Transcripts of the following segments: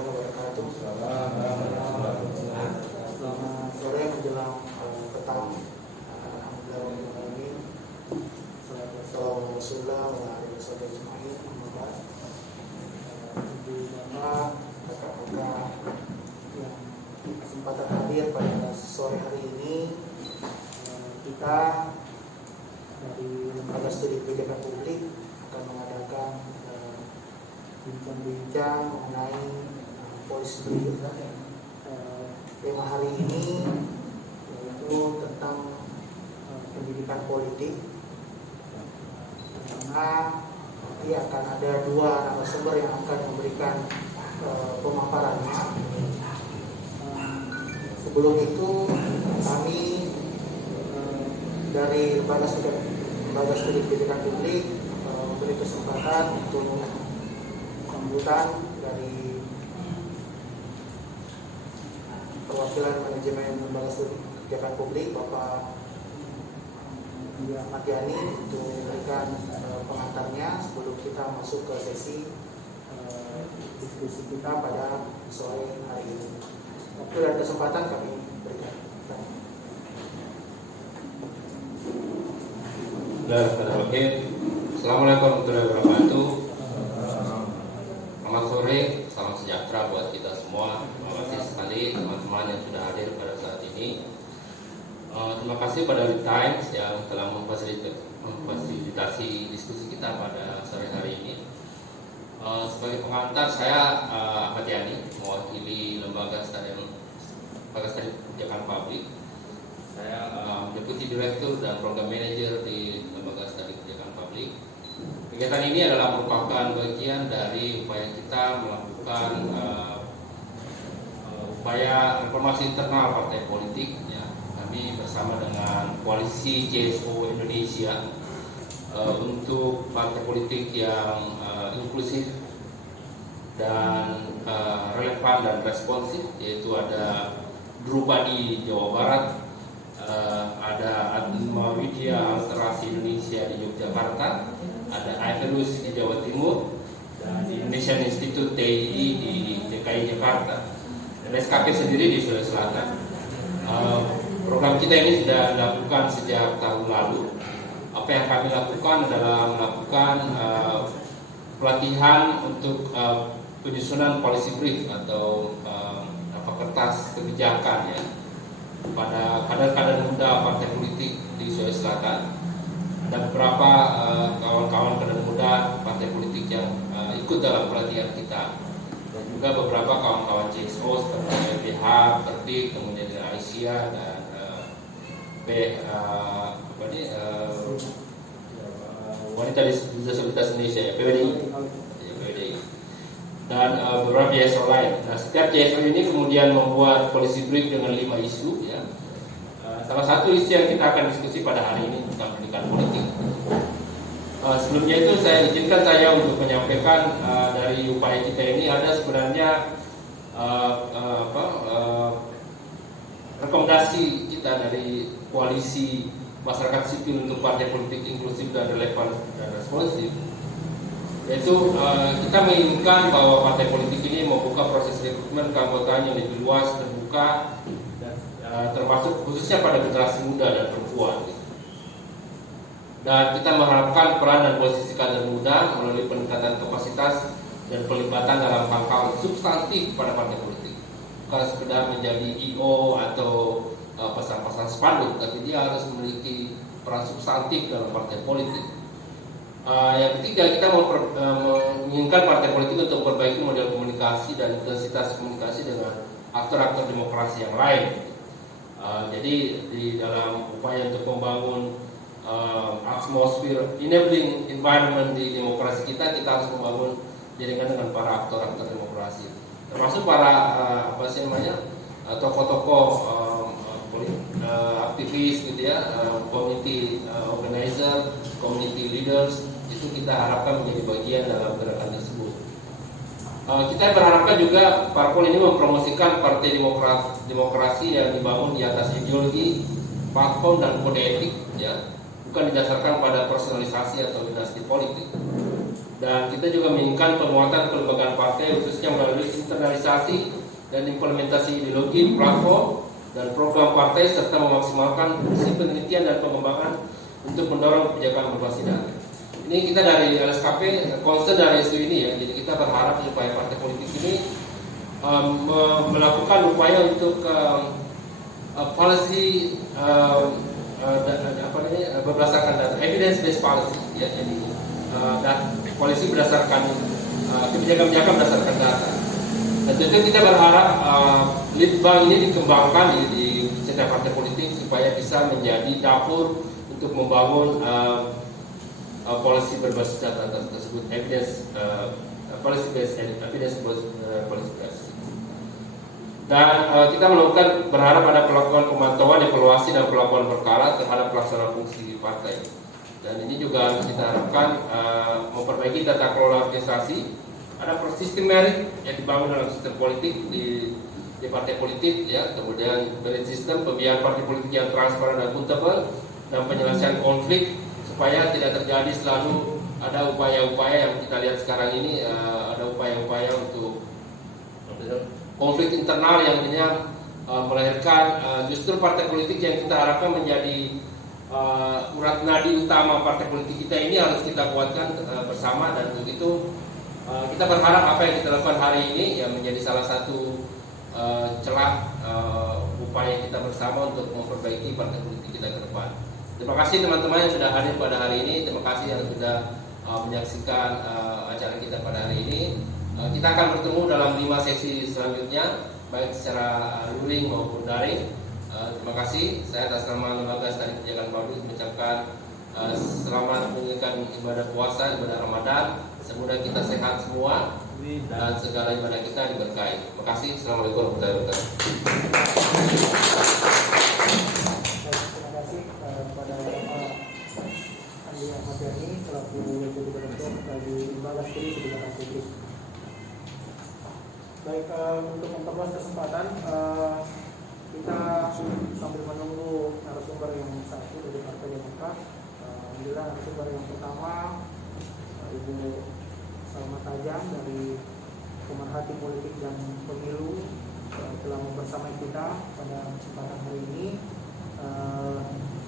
warahmatullahi wabarakatuh. Selamat sore menjelang petang. Alhamdulillah. Assalamualaikum warahmatullahi wabarakatuh. Di mana kakak-kakak yang kesempatan hadir pada sore hari ini, kita dari Lembaga Studi Kebijakan Publik akan mengadakan bincang-bincang mengenai polisi brief. Tema hari ini yaitu tentang pendidikan politik, karena nanti akan ada dua narasumber yang akan memberikan pemaparannya. Sebelum itu kami dari Lembaga Studi Kebijakan Publik memberi kesempatan untuk sambutan dari perwakilan manajemen Lembaga Studi Kebijakan Publik, Bapak Ahmad Yani, untuk memberikan pengantarnya sebelum kita masuk ke sesi diskusi kita pada sore hari ini. Waktu dan kesempatan kami berikan. Assalamualaikum warahmatullahi wabarakatuh. Selamat sore, salam sejahtera buat kita semua. Terima kasih sekali teman-teman yang sudah hadir pada saat ini. Terima kasih pada Lead Times yang telah memfasilitasi diskusi kita pada sore hari ini. Sebagai pengantar, saya Ahmad Yani, mewakili Lembaga Studi Kebijakan Publik. Saya Deputi Direktur dan Program Manager di Lembaga Studi Kebijakan Publik. Kegiatan ini adalah merupakan bagian dari upaya kita melakukan upaya reformasi internal partai politik. Ya. Kami bersama dengan Koalisi CSO Indonesia untuk partai politik yang inklusif dan relevan dan responsif, yaitu ada Drupadi Jawa Barat, ada Atma Widya Alterasi Indonesia di Yogyakarta, ada Ivelus di Jawa Timur, dan Indonesian Institute TII di DKI Jakarta, dan SKP sendiri di Sulawesi Selatan. Program kita ini sudah dilakukan sejak tahun lalu. Apa yang kami lakukan adalah melakukan pelatihan untuk penyusunan policy brief atau kertas kebijakan, ya, pada kader-kader muda partai politik di Sulawesi Selatan. Ada beberapa kawan-kawan kader muda partai politik yang ikut dalam pelatihan kita, dan juga beberapa kawan-kawan CSO seperti LBH, Pertik, kemudian dari Aisyah, dan Wanita Disabilitas Indonesia, ya, PWDI, dan beberapa CSO lain. Nah, setiap CSO ini kemudian membuat policy brief dengan 5 isu, ya. Salah satu isu yang kita akan diskusi pada hari ini tentang pendidikan politik. Sebelumnya itu izinkan saya untuk menyampaikan dari upaya kita ini ada sebenarnya rekomendasi kita dari Koalisi Masyarakat Sipil untuk Partai Politik Inklusif dan Relevan dan Responsif, yaitu kita menginginkan bahwa partai politik ini membuka proses rekrutmen keanggotaan yang lebih luas, terbuka, dan termasuk khususnya pada generasi muda dan perempuan. Dan kita mengharapkan peran dan posisi kader muda melalui peningkatan kapasitas dan pelibatan dalam hal-hal substantif pada partai politik, bukan sekedar menjadi IO atau pasang-pasang spanduk, tapi dia harus memiliki peran substantif dalam partai politik. Yang ketiga, kita menginginkan partai politik untuk memperbaiki model komunikasi dan intensitas komunikasi dengan aktor-aktor demokrasi yang lain. Jadi di dalam upaya untuk membangun atmosfer enabling environment di demokrasi kita harus membangun jaringan dengan para aktor-aktor demokrasi, termasuk para tokoh-tokoh aktivis, gitu ya, community organizer, community leaders. Itu kita harapkan menjadi bagian dalam gerakan tersebut. Kita berharapkan juga parpol ini mempromosikan partai demokrasi yang dibangun di atas ideologi, platform, dan kode etik, ya, bukan didasarkan pada personalisasi atau dinasti politik. Dan kita juga menginginkan penguatan kelembagaan partai khususnya melalui internalisasi dan implementasi ideologi, platform, dan program partai serta memaksimalkan fungsi penelitian dan pengembangan untuk mendorong kebijakan berbasis data. Ini kita dari LSKP concern dari isu ini ya, jadi kita berharap supaya partai politik ini melakukan upaya untuk policy berdasarkan data, evidence based policy ya, jadi dan polisi berdasarkan kebijakan-kebijakan berdasarkan data. Dan tentu kita berharap lead bank ini dikembangkan di setiap partai politik supaya bisa menjadi dapur untuk membangun polisi berbasis data tersebut, evidence policy based evidence policy based. Dan kita melakukan berharap ada pelakuan pemantauan, evaluasi dan pelaporan berkala terhadap pelaksanaan fungsi partai. Dan ini juga kita harapkan memperbaiki tata kelola organisasi. Ada sistem merit yang dibangun dalam sistem politik di partai politik, ya. Kemudian merit sistem, pembiayaan partai politik yang transparan dan akuntabel, dan penyelesaian konflik supaya tidak terjadi selalu ada upaya-upaya yang kita lihat sekarang ini, ada upaya-upaya untuk konflik internal yang akhirnya melahirkan justru partai politik yang kita harapkan menjadi urat nadi utama partai politik kita ini harus kita kuatkan bersama. Dan untuk itu kita berharap apa yang kita lakukan hari ini ya menjadi salah satu celah upaya kita bersama untuk memperbaiki partai politik kita ke depan. Terima kasih teman-teman yang sudah hadir pada hari ini. Terima kasih yang sudah menyaksikan acara kita pada hari ini. Kita akan bertemu dalam 5 sesi selanjutnya, baik secara luring maupun daring. Terima kasih. Saya atas nama Lembaga Studi Kebijakan Publik mengucapkan selamat menunaikan ibadah puasa, ibadah Ramadan. Semoga kita sehat semua dan segala ibadah kita diberkahi. Terima kasih. Assalamualaikum warahmatullahi wabarakatuh. Terima kasih kepada Bapak Andi Ahmad Yani selaku Wakil Direktur dari Lembaga Studi Kebijakan Publik. Baik, untuk memperluas kesempatan kita sambil menunggu narasumber yang satu dari Partai Demokrat. Alhamdulillah narasumber yang pertama Ibu Salma Tajam dari Pemerhati Politik dan Pemilu telah bersama kita pada kesempatan hari ini.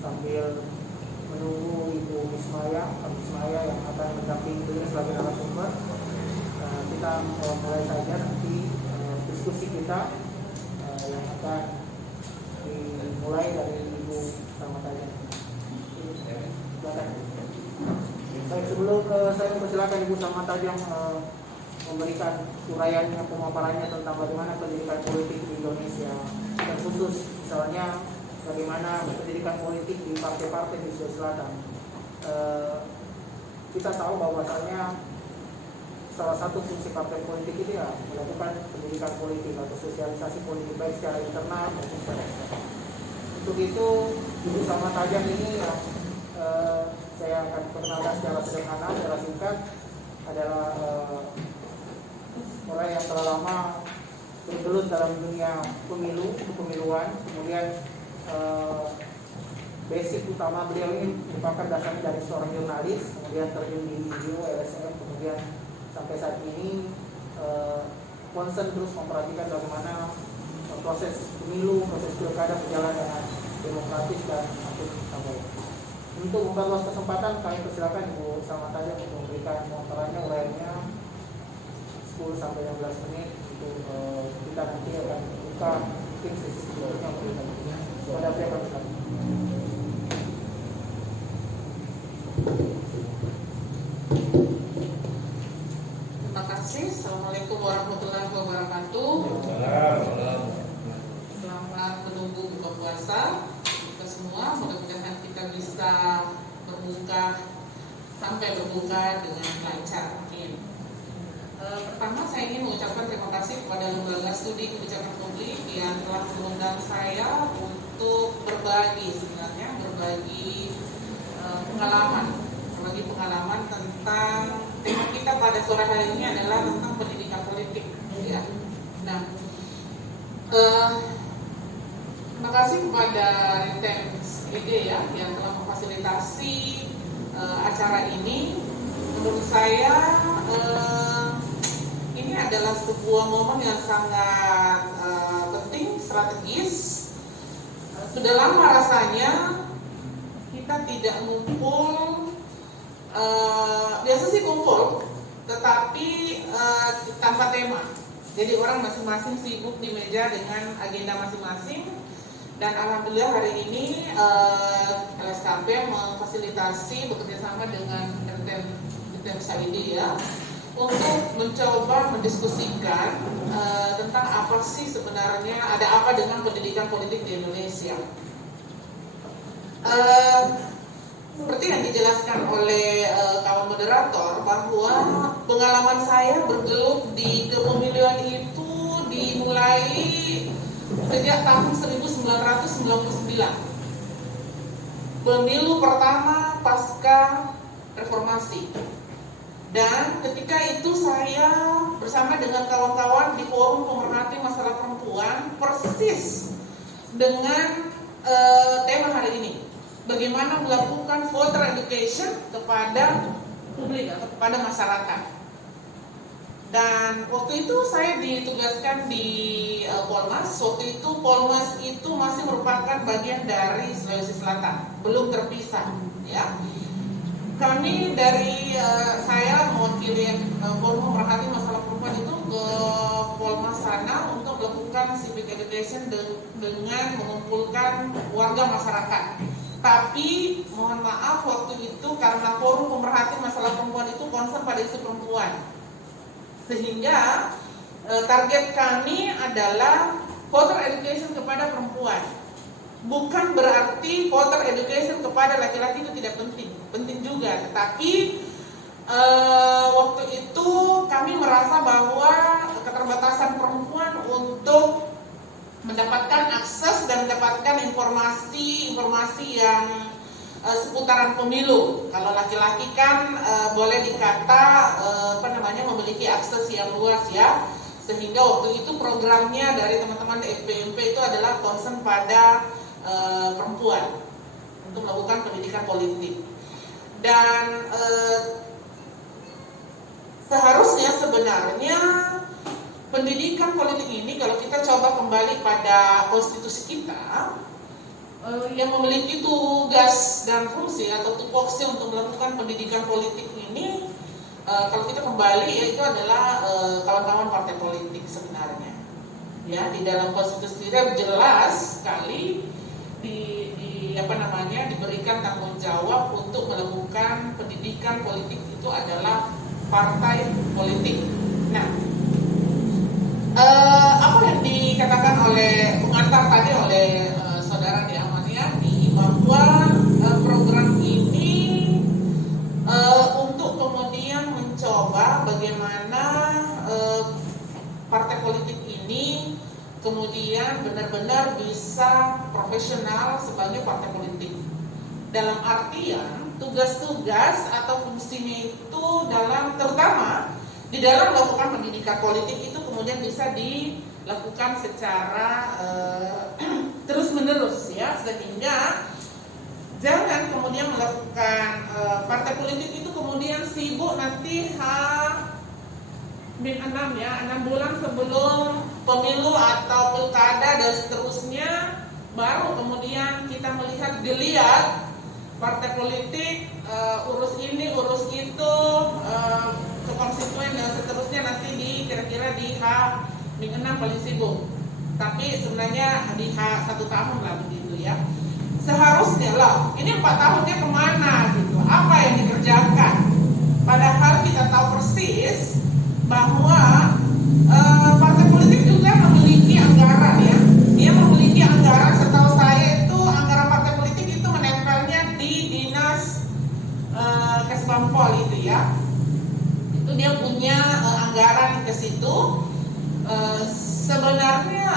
Sambil menunggu Ibu Mismaya yang akan mendampingi beliau sebagai narasumber, kita mulai saja nanti diskusi kita yang akan dimulai dari Ibu Salma Tajam. Silakan. Baik, sebelum saya mempersilakan Ibu Salma Tajam memberikan uraiannya, pemaparannya tentang bagaimana pendidikan politik di Indonesia, dan khusus misalnya bagaimana pendidikan politik di partai-partai di Sulawesi Selatan. Kita tahu bahwasanya salah satu fungsi partai politik itu ya melakukan pendidikan politik atau sosialisasi politik baik secara internal maupun secara eksternal. Untuk itu Ibu Salma Tajam ini yang saya akan perkenalkan secara sederhana, secara singkat, adalah orang yang telah lama bergelut dalam dunia pemilu, kepemiluan. Kemudian basic utama beliau ini merupakan dasarnya dari seorang jurnalis, kemudian terjun di video, LSM, kemudian sampai saat ini concern terus memperhatikan bagaimana proses pemilu, proses pilkada berjalan dengan demokratis dan akuntabel. Untuk memperluas kesempatan, kami persilakan Ibu Salma Tajam untuk memberikan pemaparannya, uraiannya 10 sampai 15 menit. Itu kita nanti akan buka mungkin sesi berikutnya memberikan pada pihak kami. Terima kasih. Assalamualaikum warahmatullahi wabarakatuh. Selamat menunggu buka puasa kita semua. Mudah-mudahan kita bisa sampai berbuka dengan lancar. Amin. Pertama saya ingin mengucapkan terima kasih kepada Lembaga Studi Kebijakan Publik yang telah mengundang saya untuk berbagi pengalaman tentang tema kita pada sore hari ini adalah tentang pendidikan politik. Ya. Nah, terima kasih kepada Rinteng ID ya yang telah memfasilitasi acara ini. menurut saya ini adalah sebuah momen yang sangat penting, strategis. Sudah lama rasanya kita tidak ngumpul, biasa sih kumpul, tetapi tanpa tema. Jadi orang masing-masing sibuk di meja dengan agenda masing-masing. Dan alhamdulillah hari ini LSKP memfasilitasi bekerjasama dengan RTM Saidi ya, untuk mencoba mendiskusikan tentang apa sih sebenarnya, ada apa dengan pendidikan politik di Indonesia. Seperti yang dijelaskan oleh kawan moderator, bahwa pengalaman saya bergelut di kepemiluan itu dimulai sejak tahun 1999. Pemilu pertama pasca reformasi. Dan ketika itu saya bersama dengan kawan-kawan di forum pemerhati masalah perempuan persis dengan tema hari ini. Bagaimana melakukan voter education kepada publik atau kepada masyarakat. Dan waktu itu saya ditugaskan di Polmas. Waktu itu Polmas itu masih merupakan bagian dari Sulawesi Selatan, belum terpisah ya. Kami dari saya mewakili forum pemerhati masalah perempuan itu ke Polmas sana untuk melakukan civic education dengan mengumpulkan warga masyarakat. Tapi mohon maaf waktu itu karena forum pemerhati masalah perempuan itu concern pada isu perempuan, sehingga target kami adalah voter education kepada perempuan. Bukan berarti voter education kepada laki-laki itu tidak penting, penting juga. Tetapi waktu itu kami merasa bahwa keterbatasan perempuan untuk mendapatkan akses dan mendapatkan informasi yang seputaran pemilu. Kalau laki-laki kan boleh dikata memiliki akses yang luas ya. Sehingga waktu itu programnya dari teman-teman di FPMP itu adalah concern pada perempuan untuk melakukan pendidikan politik. Dan seharusnya sebenarnya pendidikan politik ini kalau kita coba kembali pada konstitusi kita yang memiliki tugas dan fungsi atau tupoksi untuk melakukan pendidikan politik ini, kalau kita kembali ya itu adalah kawan-kawan partai politik sebenarnya. Ya, di dalam konstitusi kita jelas sekali diberikan tanggung jawab untuk melakukan pendidikan politik itu adalah partai politik. Nah, apa yang dikatakan oleh pengantar tadi oleh saudara Diaman Yani bahwa program ini untuk kemudian mencoba bagaimana partai politik ini kemudian benar-benar bisa profesional sebagai partai politik. Dalam artian tugas-tugas atau fungsinya itu terutama di dalam melakukan pendidikan politik itu kemudian bisa dilakukan secara terus-menerus ya, sehingga jangan kemudian melakukan partai politik itu kemudian sibuk nanti H-6 ya, 6 bulan sebelum pemilu atau pilkada dan seterusnya, baru kemudian kita dilihat partai politik urus ini urus itu ke konstituen dan seterusnya nanti kira-kira di H-6 paling sibuk. Tapi sebenarnya di H1 tahun lah begitu ya. Seharusnya lah ini 4 tahunnya kemana gitu, apa yang dikerjakan. Padahal kita tahu persis bahwa partai politik juga memiliki anggaran ya. Dia memiliki anggaran, setahu saya itu anggaran partai politik itu menempelnya di dinas Kesbangpol itu ya. Itu dia punya anggaran ke situ. Sebenarnya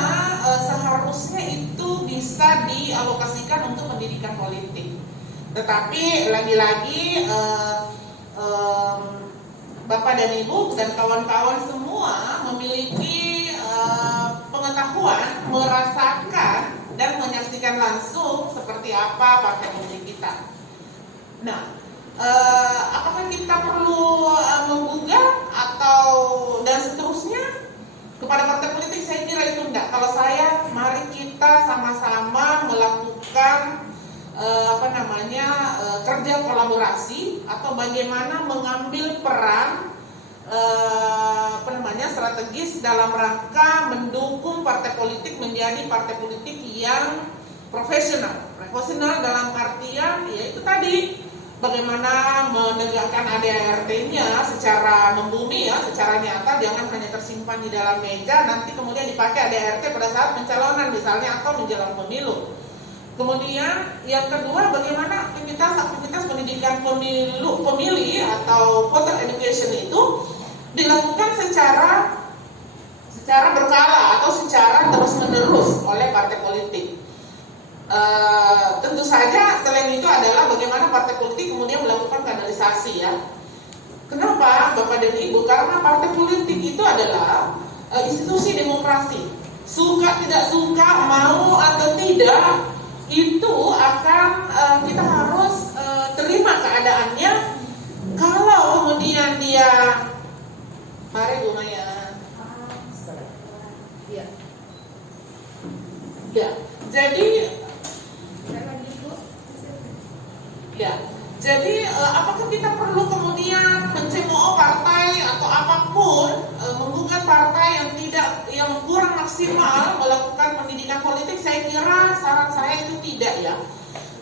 seharusnya itu bisa dialokasikan untuk pendidikan politik. Tetapi lagi-lagi Bapak dan Ibu dan kawan-kawan semua memiliki pengetahuan, merasakan dan menyaksikan langsung seperti apa partai politik kita. Nah, apakah apakah kita perlu menggugah atau dan seterusnya kepada partai politik? Saya kira itu enggak. Kalau saya, mari kita sama-sama melakukan kerja kolaborasi atau bagaimana mengambil peran strategis dalam rangka mendukung partai politik menjadi partai politik yang profesional dalam artian yaitu tadi bagaimana menegakkan ADART-nya secara membumi ya, secara nyata, jangan hanya tersimpan di dalam meja nanti kemudian dipakai ADART pada saat pencalonan misalnya atau menjelang pemilu. Kemudian yang kedua, bagaimana aktivitas pendidikan pemilih atau voter education itu dilakukan secara berkala atau secara terus-menerus oleh partai politik. Tentu saja selain itu adalah bagaimana partai politik kemudian melakukan kanalisasi ya. Kenapa Bapak dan Ibu? Karena partai politik itu adalah institusi demokrasi. Suka tidak suka, mau atau tidak, itu akan kita harus terima keadaannya. Kalau kemudian dia, mari Bu Maya. Ya, jadi apakah kita perlu kemudian mencemooh partai atau apapun, menggugat partai yang kurang maksimal melakukan pendidikan politik? Saya kira saran saya itu tidak ya.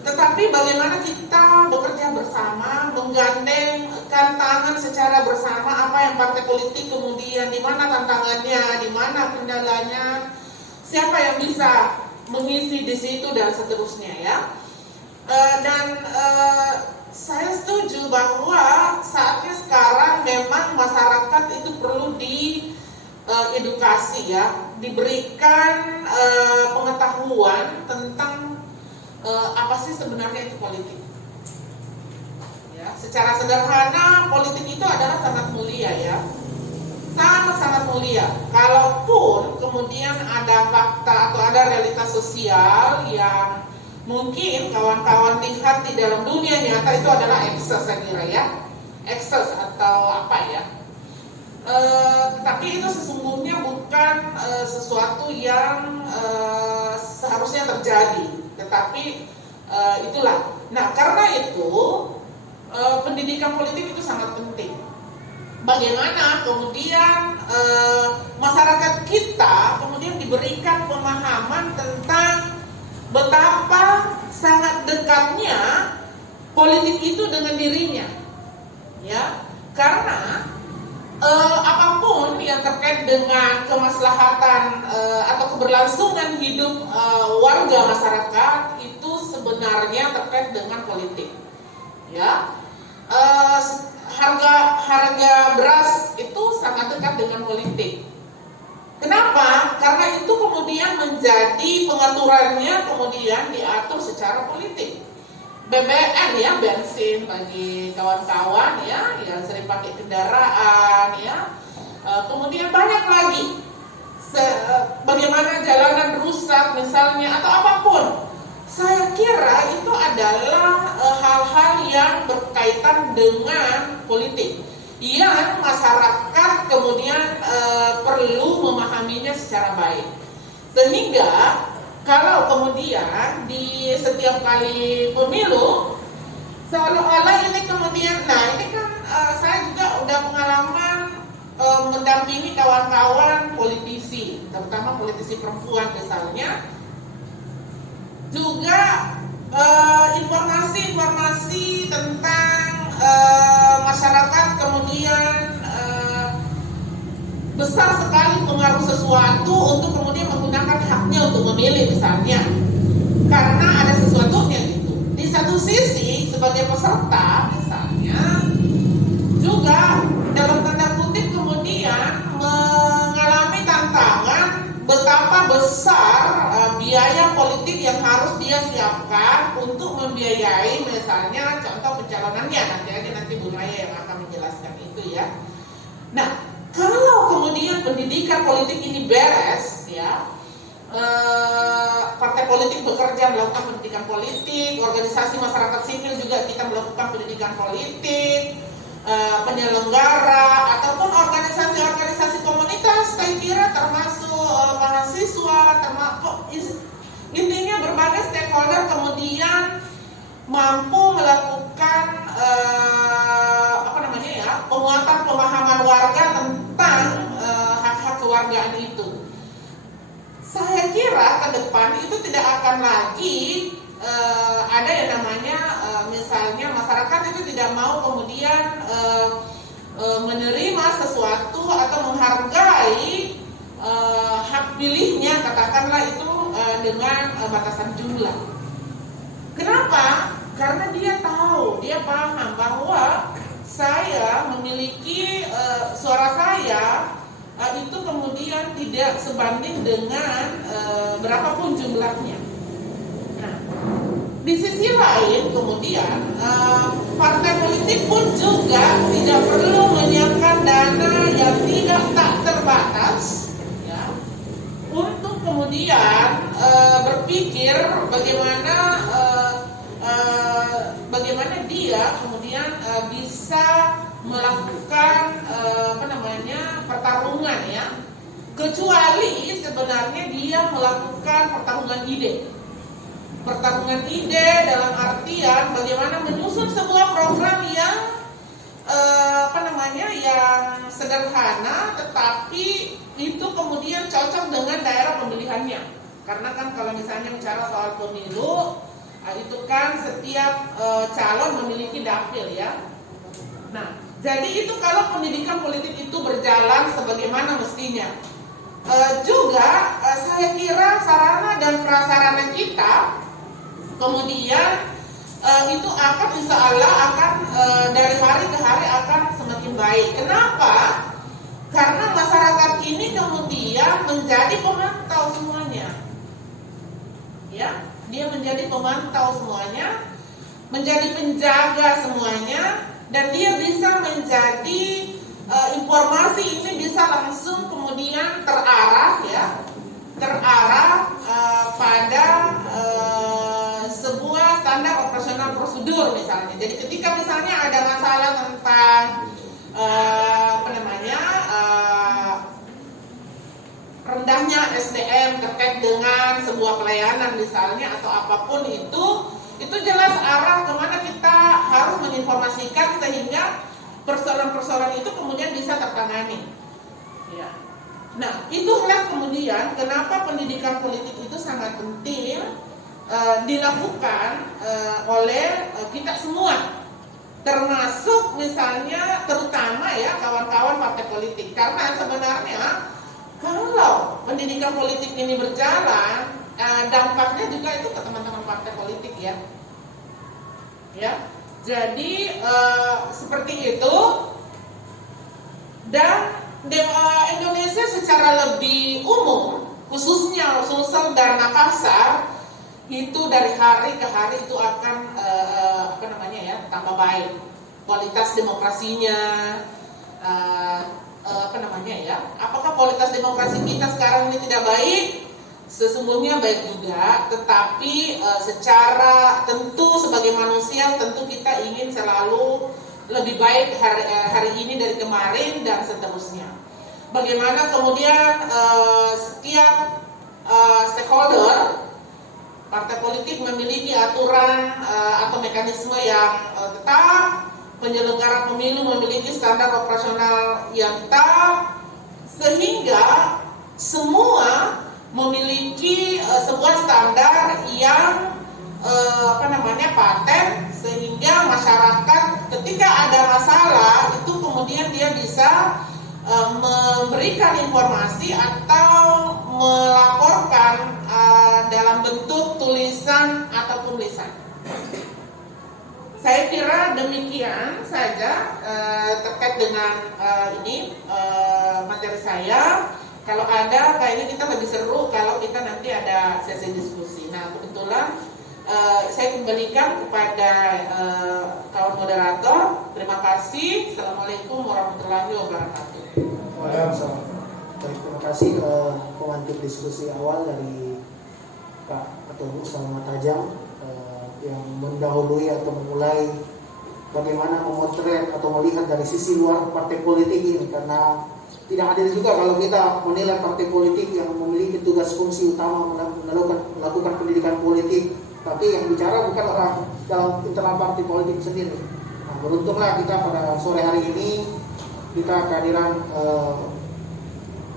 Tetapi bagaimana kita bekerja bersama, menggandengkan tangan secara bersama apa yang partai politik kemudian di mana tantangannya, di mana kendalanya, siapa yang bisa mengisi di situ dan seterusnya ya. Saya setuju bahwa saatnya sekarang memang masyarakat itu perlu diedukasi ya, diberikan pengetahuan tentang apa sih sebenarnya itu politik. Ya, secara sederhana politik itu adalah sangat mulia ya, sangat mulia. Kalaupun kemudian ada fakta atau ada realitas sosial yang mungkin kawan-kawan lihat di dalam dunia nyata itu adalah ekses, saya kira ya, ekses atau apa ya. Tapi itu sesungguhnya bukan sesuatu yang seharusnya terjadi. Tetapi itulah. Nah, karena itu pendidikan politik itu sangat penting. Bagaimana kemudian masyarakat kita kemudian diberikan pemahaman tentang betapa sangat dekatnya politik itu dengan dirinya, ya. Karena apapun yang terkait dengan kemaslahatan atau keberlangsungan hidup warga masyarakat itu sebenarnya terkait dengan politik, ya. Harga beras itu sangat dekat dengan politik. Kenapa? Karena itu kemudian menjadi pengaturannya kemudian diatur secara politik. BBM ya, bensin bagi kawan-kawan ya yang sering pakai kendaraan ya. Kemudian banyak lagi bagaimana jalanan rusak misalnya atau apapun. Saya kira itu adalah hal-hal yang berkaitan dengan politik yang masyarakat kemudian perlu memahaminya secara baik. Sehingga kalau kemudian di setiap kali pemilu seolah-olah ini kemudian, nah ini kan saya juga udah pengalaman mendampingi kawan-kawan politisi, terutama politisi perempuan misalnya, juga informasi-informasi tentang masyarakat kemudian besar sekali pengaruh sesuatu untuk kemudian menggunakan haknya untuk memilih misalnya, karena ada sesuatunya gitu. Di satu sisi sebagai peserta misalnya juga dalam tanda kutip kemudian mengalami tantangan betapa besar biaya politik yang harus dia siapkan untuk membiayai misalnya contoh pencalonannya, nanti Bu Maya yang akan menjelaskan itu ya. Nah, kalau kemudian pendidikan politik ini beres ya, partai politik bekerja melakukan pendidikan politik, organisasi masyarakat sipil juga kita melakukan pendidikan politik, penyelenggara ataupun organisasi-organisasi komunitas, saya kira termasuk mahasiswa, termasuk intinya berbagai stakeholder kemudian mampu melakukan penguatan pemahaman warga tentang hak-hak kewargaan itu. Saya kira ke depan itu tidak akan lagi ada yang namanya misalnya masyarakat itu tidak mau kemudian menerima sesuatu atau menghargai hak pilihnya, katakanlah itu dengan batasan jumlah. Kenapa? Karena dia tahu, dia paham bahwa saya memiliki suara saya itu kemudian tidak sebanding dengan berapapun jumlahnya. Nah, di sisi lain kemudian partai politik pun juga tidak perlu menyiapkan dana yang tak terbatas, ya, untuk kemudian berpikir bagaimana dia kemudian bisa melakukan pertarungan, ya, kecuali sebenarnya dia melakukan pertarungan ide dalam artian bagaimana menyusun sebuah program yang yang sederhana tetapi itu kemudian cocok dengan daerah pemilihannya. Karena kan kalau misalnya bicara soal pemilu, itu kan setiap calon memiliki dapil, ya. Nah, jadi itu kalau pendidikan politik itu berjalan sebagaimana mestinya. Juga saya kira sarana dan prasarana kita kemudian itu akan insya Allah akan dari hari ke hari akan semakin baik. Kenapa? Karena masyarakat ini kemudian menjadi pemantau semuanya, ya, dia menjadi pemantau semuanya, menjadi penjaga semuanya, dan dia bisa menjadi informasi ini bisa langsung kemudian terarah, ya, pada sebuah standar operasional prosedur misalnya. Jadi ketika misalnya ada masalah tentang rendahnya SDM terkait dengan sebuah pelayanan misalnya atau apapun itu jelas arah kemana kita harus menginformasikan sehingga persoalan-persoalan itu kemudian bisa tertangani, ya. Nah, itulah kemudian kenapa pendidikan politik itu sangat penting dilakukan oleh kita semua, termasuk misalnya terutama, ya, kawan-kawan partai politik. Karena sebenarnya kalau pendidikan politik ini berjalan, dampaknya juga itu ke teman-teman partai politik, ya. Jadi seperti itu. Dan Indonesia secara lebih umum, khususnya Sulsel dan Makassar, itu dari hari ke hari itu akan tambah baik kualitas demokrasinya. Apakah kualitas demokrasi kita sekarang ini tidak baik? Sesungguhnya baik juga, tetapi secara tentu sebagai manusia tentu kita ingin selalu lebih baik hari ini dari kemarin dan seterusnya. Bagaimana kemudian setiap stakeholder partai politik memiliki aturan atau mekanisme yang tetap, penyelenggara pemilu memiliki standar operasional yang tetap, sehingga semua memiliki sebuah standar yang paten, sehingga masyarakat ketika ada masalah itu kemudian dia bisa memberikan informasi atau melaporkan dalam bentuk tulisan ataupun lisan. Saya kira demikian saja terkait dengan materi saya. Kalau ada, kayaknya kita lebih seru kalau kita nanti ada sesi diskusi. Nah, kebetulan saya kembalikan kepada kawan moderator. Terima kasih. Assalamualaikum warahmatullahi wabarakatuh. Waalaikumsalam. Terima kasih pemantik diskusi awal dari Pak Ketua Salma Tajam yang mendahului atau memulai bagaimana memotret atau melihat dari sisi luar partai politik ini, karena tidak adil juga kalau kita menilai partai politik yang memiliki tugas fungsi utama melakukan pendidikan politik, tapi yang bicara bukan orang dalam internal partai politik sendiri. Nah, beruntunglah kita pada sore hari ini kita kehadiran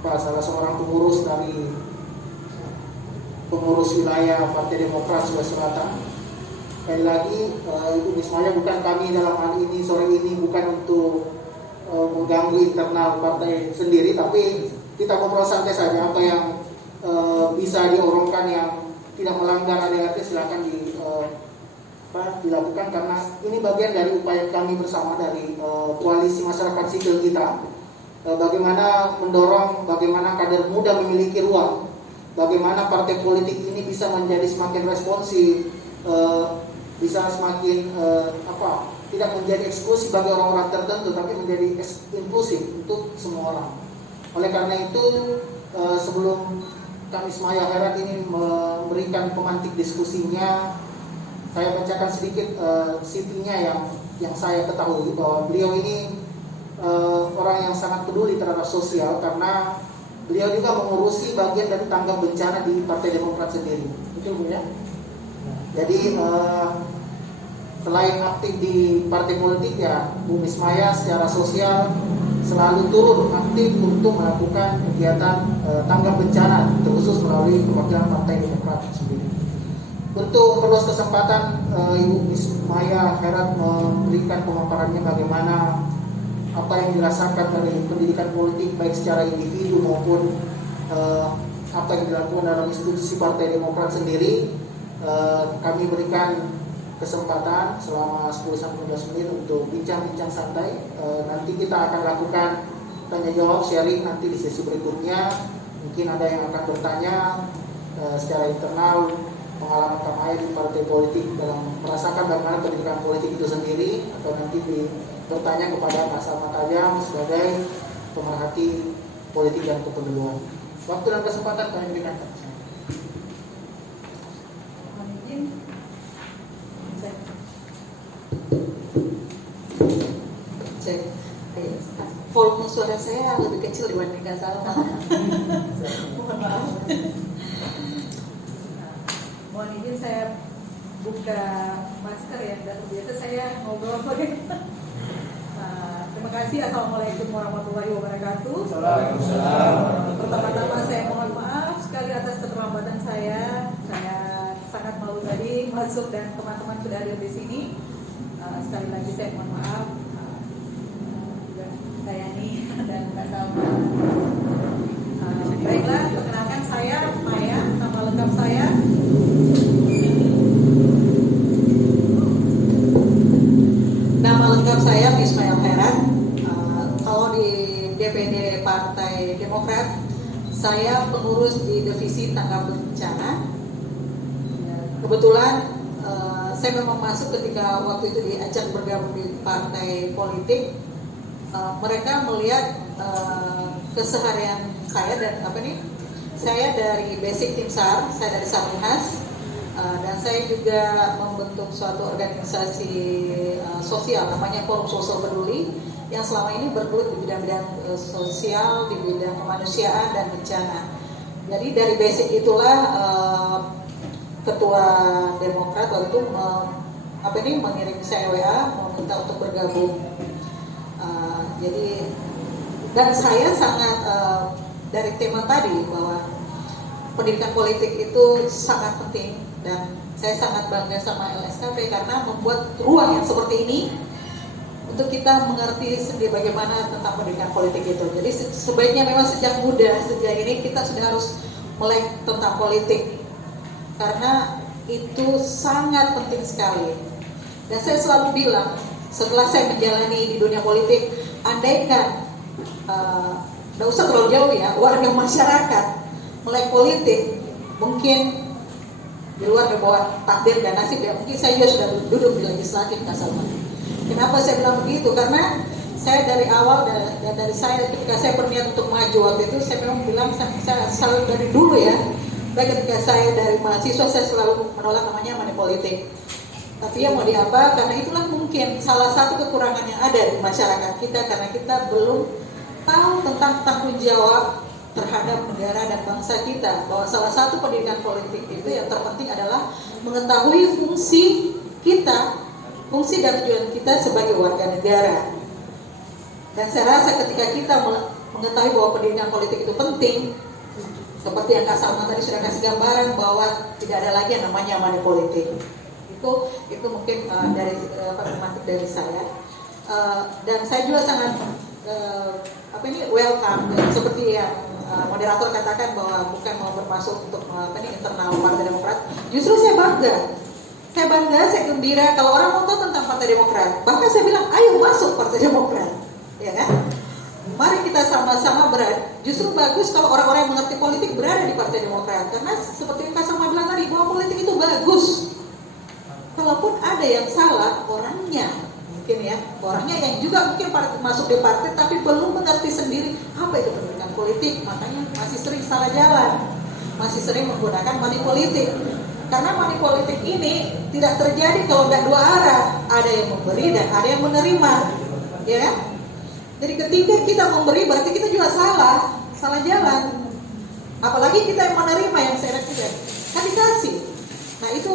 salah seorang pengurus wilayah Partai Demokrat Sulawesi Selatan. Sekali lagi, Ibu Mismaya, bukan kami dalam hal ini sore ini bukan untuk mengganggu internal partai sendiri, tapi kita ngobrol santai saja. Apa yang bisa diorongkan yang tidak melanggar ADART silakan dilakukan, karena ini bagian dari upaya kami bersama dari koalisi masyarakat sipil kita, bagaimana mendorong bagaimana kader muda memiliki ruang, bagaimana partai politik ini bisa menjadi semakin responsif, bisa semakin tidak menjadi eksklusif bagi orang-orang tertentu, tapi menjadi inklusif untuk semua orang. Oleh karena itu, sebelum kami Ismaya Herat ini memberikan pemantik diskusinya, saya bacakan sedikit CV-nya yang saya ketahui bahwa beliau ini orang yang sangat peduli terhadap sosial, karena beliau juga mengurusi bagian dari tanggap bencana di Partai Demokrat sendiri. Betul Bu ya? Jadi selain aktif di partai politik, ya Bu Mismaya secara sosial selalu turun aktif untuk melakukan kegiatan tanggap bencana, terkhusus melalui perwakilan Partai Demokrat sendiri. Untuk perluas kesempatan, Ibu Mismaya Herat memberikan pemaparannya bagaimana apa yang dirasakan dari pendidikan politik baik secara individu maupun apa yang dilakukan dalam institusi Partai Demokrat sendiri. Kami berikan kesempatan selama 10-15 menit untuk bincang-bincang santai. Nanti kita akan lakukan tanya jawab, sharing nanti di sesi berikutnya. Mungkin ada yang akan bertanya secara internal pengalaman Kamaya di partai politik dalam merasakan bagaimana pendidikan politik itu sendiri, atau nanti bertanya kepada Pak Salman Tajam sebagai pemerhati politik dan kependudukan. Waktu dan kesempatan kami berikan. Volume suara saya lebih kecil dibandingkan Salman. Mohon maaf. Mohon izin saya buka masker ya, dan biasa saya ngobrol pakai. Terima kasih. Assalamualaikum warahmatullahi wabarakatuh. Waalaikumsalam. Pertama-tama saya mohon maaf sekali atas keterlambatan saya. Saya sangat malu tadi masuk dan teman-teman sudah hadir di sini. Sekali lagi saya mohon maaf. Dayani dan Kak Salman. Baiklah, perkenalkan saya Maya, nama lengkap saya Ismail Herat. Kalau di DPD Partai Demokrat, saya pengurus di divisi tanggap bencana. Kebetulan saya memang masuk ketika waktu itu diajak bergabung di partai politik. Mereka melihat keseharian saya dan saya dari basic tim SAR, saya dari Sarunhas, dan saya juga membentuk suatu organisasi sosial namanya Forum Sosial Peduli yang selama ini bergelut di bidang-bidang sosial, di bidang kemanusiaan dan bencana. Jadi dari basic itulah Ketua Demokrat waktu itu mengirim saya WA meminta untuk bergabung. Jadi dan saya sangat dari tema tadi bahwa pendidikan politik itu sangat penting, dan saya sangat bangga sama LSKP karena membuat ruang yang seperti ini untuk kita mengerti sendiri bagaimana tentang pendidikan politik itu. Jadi sebaiknya memang sejak muda, sejak ini kita sudah harus melek tentang politik karena itu sangat penting sekali. Dan saya selalu bilang setelah saya menjalani di dunia politik, andaikan tidak usah terlalu jauh ya, warga masyarakat melek politik, mungkin di luar di bawah takdir dan nasib ya, mungkin saya juga sudah duduk di legislatif Kak Salman. Kenapa saya bilang begitu? Karena saya dari awal dan dari saya ketika saya berniat untuk maju waktu itu, saya memang bilang saya selalu dari dulu ya, baik ketika saya dari mahasiswa saya selalu menolak namanya money politik. Tapi ya mau diapa, karena itulah mungkin salah satu kekurangan yang ada di masyarakat kita, karena kita belum tahu tentang tanggung jawab terhadap negara dan bangsa kita. Bahwa salah satu pendidikan politik itu yang terpenting adalah mengetahui fungsi kita, fungsi dan tujuan kita sebagai warga negara. Dan saya rasa ketika kita mengetahui bahwa pendidikan politik itu penting, seperti yang Kak Salma tadi sudah kasih gambaran bahwa tidak ada lagi yang namanya money politik. Itu mungkin dari tematik dari saya. Dan saya juga sangat welcome, seperti yang moderator katakan bahwa bukan mau bermasuk untuk internal Partai Demokrat. Justru saya bangga, saya gembira kalau orang mau tahu tentang Partai Demokrat. Bahkan saya bilang, ayo masuk Partai Demokrat, ya kan? Mari kita sama-sama berada. Justru bagus kalau orang-orang yang mengerti politik berada di Partai Demokrat, karena seperti yang Kak Salma bilang tadi, bahwa politik itu bagus. Kalaupun ada yang salah, orangnya mungkin ya, orangnya yang juga mungkin masuk di partai tapi belum mengerti sendiri apa itu pendidikan politik, makanya masih sering salah jalan, masih sering menggunakan money politik. Karena money politik ini tidak terjadi kalau tidak dua arah, ada yang memberi dan ada yang menerima, ya kan? Jadi ketika kita memberi berarti kita juga salah jalan. Apalagi kita yang menerima, yang saya tidak kan dikasih. Nah itu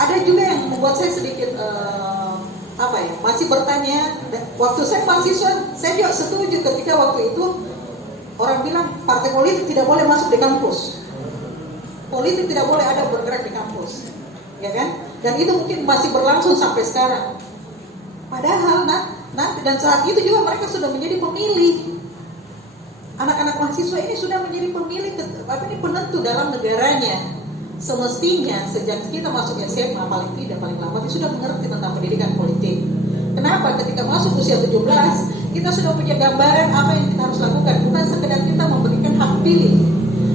ada juga yang membuat saya sedikit masih bertanya. Waktu saya mahasiswa, saya juga setuju ketika waktu itu orang bilang partai politik tidak boleh masuk di kampus, politik tidak boleh ada bergerak di kampus, ya kan? Dan itu mungkin masih berlangsung sampai sekarang. Padahal nanti dan saat itu juga mereka sudah menjadi pemilih. Anak-anak mahasiswa ini sudah menjadi pemilih, penentu dalam negaranya. Semestinya sejak kita masuk SMA paling lambat kita sudah mengerti tentang pendidikan politik. Kenapa? Ketika masuk usia 17 kita sudah punya gambaran apa yang kita harus lakukan. Bukan sekedar kita memberikan hak pilih,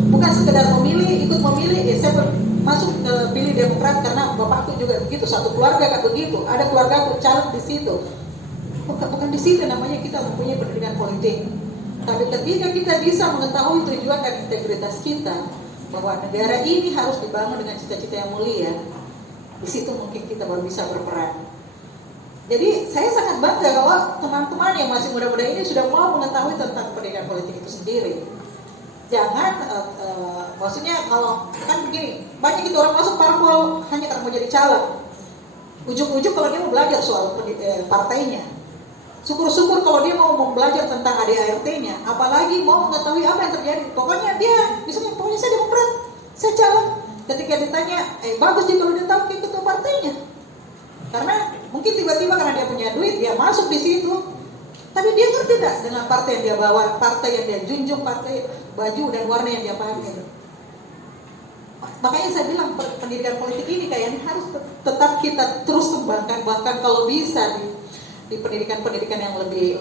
bukan sekedar ikut memilih. Saya masuk ke pilih Demokrat karena bapakku juga begitu, satu keluarga kan begitu. Ada keluarga aku caleg di situ. Bukan di situ namanya kita mempunyai pendidikan politik. Tapi ketika kita bisa mengetahui tujuan dan integritas kita, bahwa negara ini harus dibangun dengan cita-cita yang mulia, di situ mungkin kita baru bisa berperan. Jadi saya sangat bangga kalau teman-teman yang masih muda-muda ini sudah mau mengetahui tentang pendidikan politik itu sendiri. Jangan, maksudnya kalau kan begini, banyak itu orang masuk parpol hanya karena mau jadi caleg. Ujung-ujung kalau dia mau belajar soal partainya, syukur-syukur kalau dia mau belajar tentang ADART-nya, apalagi mau mengetahui apa yang terjadi. Pokoknya dia, misalnya, pokoknya saya Demokrat, saya caleg. Ketika ditanya, bagus dia kalau dia tahu ketua partainya. Karena mungkin tiba-tiba karena dia punya duit, dia masuk di situ. Tapi dia ngerti tidak dengan partai yang dia bawa, partai yang dia junjung, partai baju dan warna yang dia pakai. Makanya saya bilang pendidikan politik ini kayaknya harus tetap kita terus kembangkan, bahkan kalau bisa di pendidikan yang lebih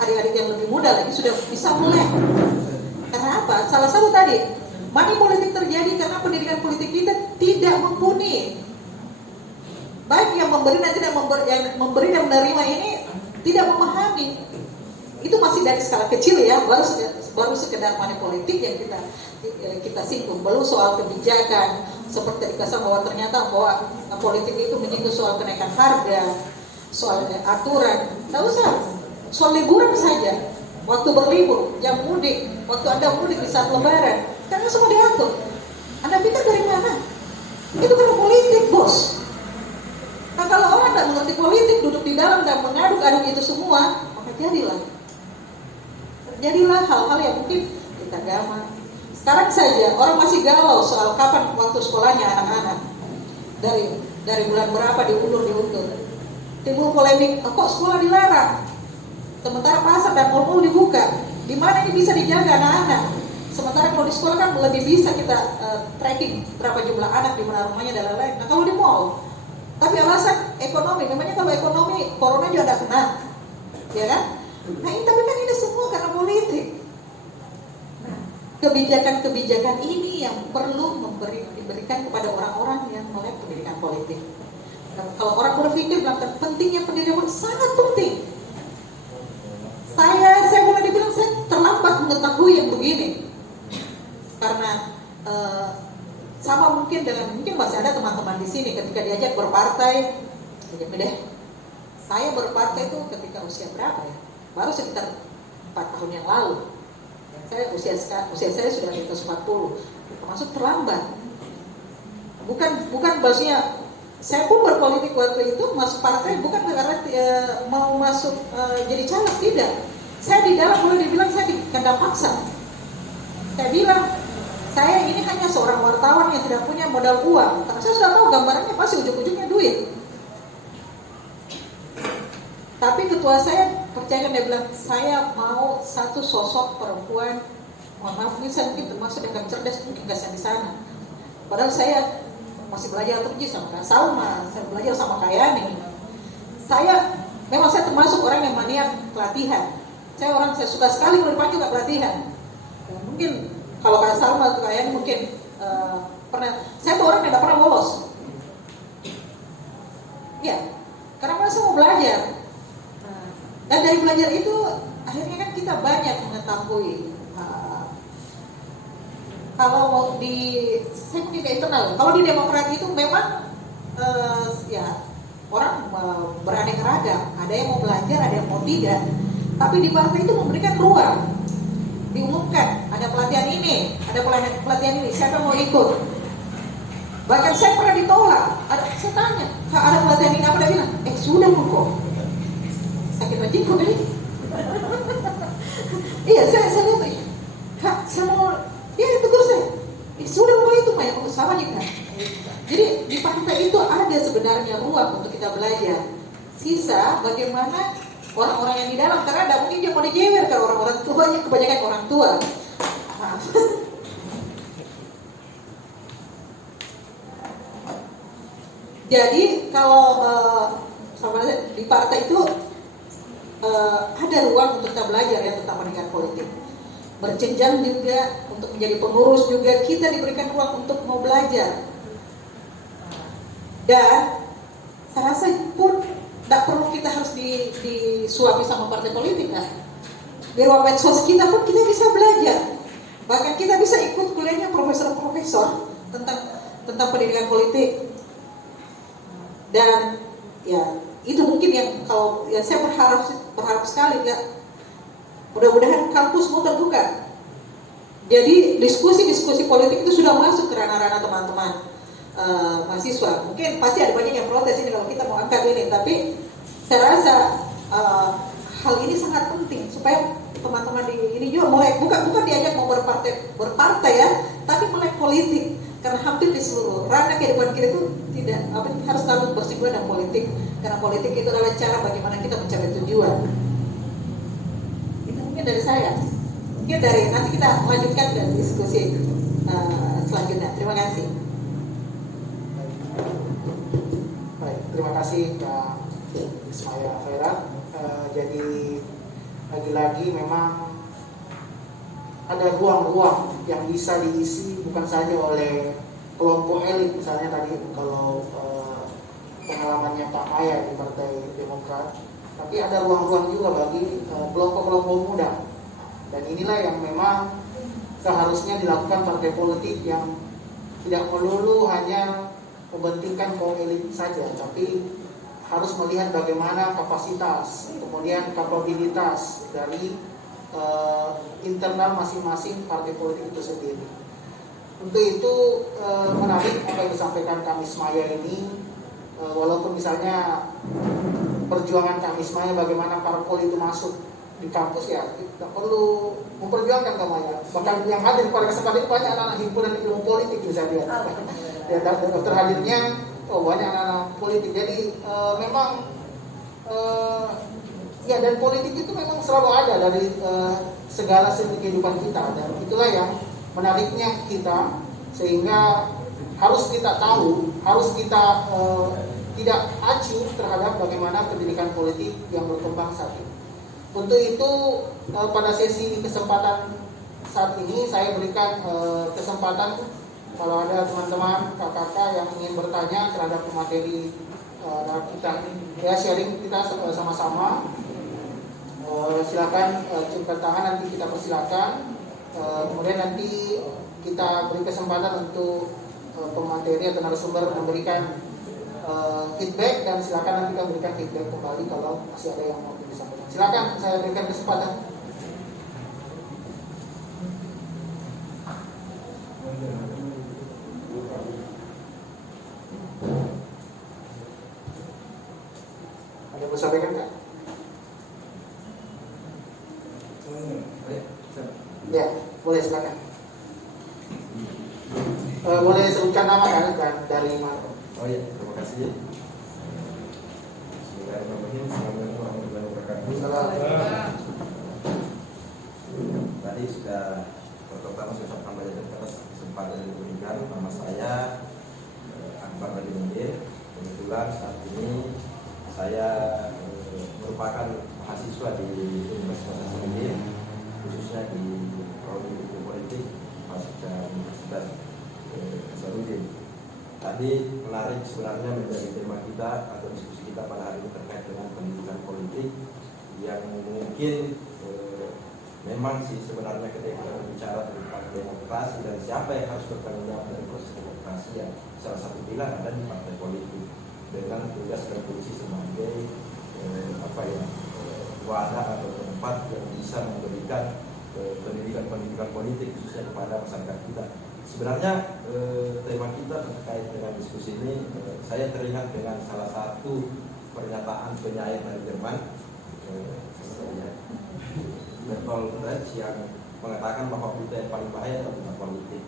adik-adik yang lebih muda lagi sudah bisa mulai. Karena apa? Salah satu tadi, money politik terjadi karena pendidikan politik kita tidak mumpuni. Baik yang memberi dan tidak memberi dan menerima ini tidak memahami. Itu masih dari skala kecil ya, baru sekedar money politik yang kita singgung. Belum soal kebijakan seperti dikasih bahwa ternyata bahwa politik itu menyinggung soal kenaikan harga, soal aturan, tidak usah. Soal liburan saja, waktu berlibur, jam mudik, waktu Anda mudik di saat lebaran, karena semua diatur. Anda pikir dari mana? Itu karena politik, bos. Nah kalau orang tidak mengerti politik, duduk di dalam dan mengaduk-aduk itu semua, maka jadilah hal-hal yang mungkin kita agama. Sekarang saja orang masih galau soal kapan waktu sekolahnya anak-anak. Dari bulan berapa diundur. Timbul polemik, kok sekolah dilarang? Sementara pasar dan mal-mal dibuka. Di mana ini bisa dijaga anak-anak? Sementara kalau di sekolah kan lebih bisa kita tracking berapa jumlah anak, di mana rumahnya dan lain-lain. Nah kalau di mall, tapi alasan ekonomi, memangnya kalau ekonomi corona juga ada kena, ya kan? Nah ini tapi kan ini semua karena politik. Nah, kebijakan-kebijakan ini yang perlu diberikan kepada orang-orang yang melek pendidikan politik. Kalau orang berpikir tentang pentingnya pendidikan sangat penting. Saya boleh dibilang saya terlambat mengetahui yang begini. Karena sama mungkin masih ada teman-teman di sini ketika diajak berpartai, deh. Saya berpartai itu ketika usia berapa ya? Baru sekitar 4 tahun yang lalu. Usia saya sudah di atas 40, termasuk terlambat. Bukan maksudnya saya pun berpolitik waktu itu masuk partai bukan karena mau masuk jadi caleg, tidak. Saya di dalam boleh dibilang saya dikandang paksa. Saya bilang saya ini hanya seorang wartawan yang tidak punya modal uang. Karena saya sudah tahu gambarannya pasti ujung-ujungnya duit. Tapi ketua saya percaya, dia bilang saya mau satu sosok perempuan, mohon maaf ini saya mungkin termasuk yang gak cerdas, mungkin gak di sana. Padahal saya masih belajar terus sama Kak Salma, saya belajar sama Kak Yani. Memang saya termasuk orang yang maniak pelatihan. Saya suka sekali kalau dipanggil gak pelatihan. Ya, mungkin kalau Kak Salma atau Kak Yani mungkin pernah. Saya tuh orang yang gak pernah bolos. Ya, karena saya mau belajar. Dan dari belajar itu akhirnya kan kita banyak mengetahui. Kalau saya mungkin ke internal. Kalau di Demokrat itu memang ya orang beraneka ragam. Ada yang mau belajar, ada yang mau tidak. Tapi di partai itu memberikan ruang. Diumumkan ada pelatihan ini, ada pelatihan ini. Siapa mau ikut? Bahkan saya pernah ditolak. Saya tanya, Kak, ada pelatihan ini apa? Dia bilang, sudah kok. Sakit hati kok ini. Iya, saya lihat, Kak, saya mau, ya tegur saya. Sudah mau itu, Maya, sama kita. Jadi di partai itu ada sebenarnya ruang untuk kita belajar. Sisa bagaimana orang-orang yang di dalam, karena ada mungkin dia mau dijewer kalau orang-orang tuanya, kebanyakan orang tua. Maaf. Jadi kalau di partai itu ada ruang untuk kita belajar ya tentang pendidikan politik. Berjenjang juga untuk menjadi pengurus juga kita diberikan ruang untuk mau belajar. Dan saya rasa pun tidak perlu kita harus disuapi sama partai politik kan. Di ruang medsos kita pun kita bisa belajar. Bahkan kita bisa ikut kuliahnya profesor-profesor tentang pendidikan politik. Dan ya itu mungkin yang kalau ya saya berharap sekali ya, mudah-mudahan kampus mau terbuka. Jadi diskusi politik itu sudah masuk ke ranah-ranah teman-teman mahasiswa. Mungkin pasti ada banyak yang protes ini kalau kita mau angkat ini, tapi saya rasa hal ini sangat penting supaya teman-teman di ini juga mulai bukan diajak mau berpartai ya, tapi melek politik. Karena hampir di seluruh ranah kehidupan kita itu harus selalu bersinggungan dengan politik. Karena politik itu adalah cara bagaimana kita mencapai tujuan. Itu mungkin dari saya. Mungkin nanti kita lanjutkan dan diskusi selanjutnya. Terima kasih. Baik, terima kasih Kak Ismaya Khairat. Jadi lagi-lagi memang ada ruang-ruang yang bisa diisi bukan saja oleh kelompok elit, misalnya tadi kalau pengalamannya Pak Maya di Partai Demokrat, tapi ada ruang-ruang juga bagi kelompok-kelompok muda. Dan inilah yang memang seharusnya dilakukan partai politik yang tidak melulu hanya mementingkan kaum elit saja, tapi harus melihat bagaimana kapasitas, kemudian kapabilitas dari internal masing-masing partai politik itu sendiri. Untuk itu menarik apa yang disampaikan Kak Ismaya ini, walaupun misalnya perjuangan Kak Ismaya bagaimana parpol itu masuk di kampus ya, tidak perlu memperjuangkan Kak Maya. Bahkan yang hadir pada kesempatan itu banyak anak-anak himpunan ilmu politik bisa lihat. Ya, dan terhadirnya banyak anak-anak politik. Jadi memang ya, dan politik itu memang selalu ada dari segala segi kehidupan kita, dan itulah yang menariknya kita, sehingga harus kita tahu, harus kita tidak acuh terhadap bagaimana pendidikan politik yang berkembang saat ini. Untuk itu pada sesi kesempatan saat ini saya berikan kesempatan kalau ada teman-teman kakak-kakak yang ingin bertanya terhadap materi kita ya, sharing kita sama-sama. Silakan jemput tangan, nanti kita persilakan. Kemudian nanti kita beri kesempatan untuk pemateri atau narasumber memberikan feedback, dan silakan nanti kami berikan feedback kembali kalau masih ada yang mau disampaikan. Silakan, saya berikan kesempatan. Ada yang mau sampaikan nggak? Ya, boleh silakan. Boleh sebutkan nama kan dan dari mana? Oh iya, terima kasih. Bismillahirrahmanirrahim. Assalamualaikum warahmatullahi wabarakatuh. Tadi sudah pertama saya ucapkan banyak atas kesempatan yang diberikan. Nama saya Akbar Badi Mundir. Kebetulan saat ini saya merupakan mahasiswa di Universitas Hasanuddin, khususnya di Prodi Ilmu Politik pasca Universitas Hasanuddin. Tadi menarik sebenarnya menjadi tema kita atau diskusi kita pada hari ini terkait dengan pendidikan politik yang mungkin memang sih sebenarnya ketika kita berbicara tentang demokrasi dan siapa yang harus bertanggung jawab dari proses demokrasi, yang salah satu pilar ada di partai politik dengan tugas dan fungsi sebagai wadah atau tempat yang bisa memberikan pendidikan politik khususnya kepada masyarakat kita. Sebenarnya tema kita terkait dengan diskusi ini, saya teringat dengan salah satu pernyataan penyair dari Jerman, Bertolt Brecht, yang mengatakan bahwa berita yang paling bahaya adalah berita politik.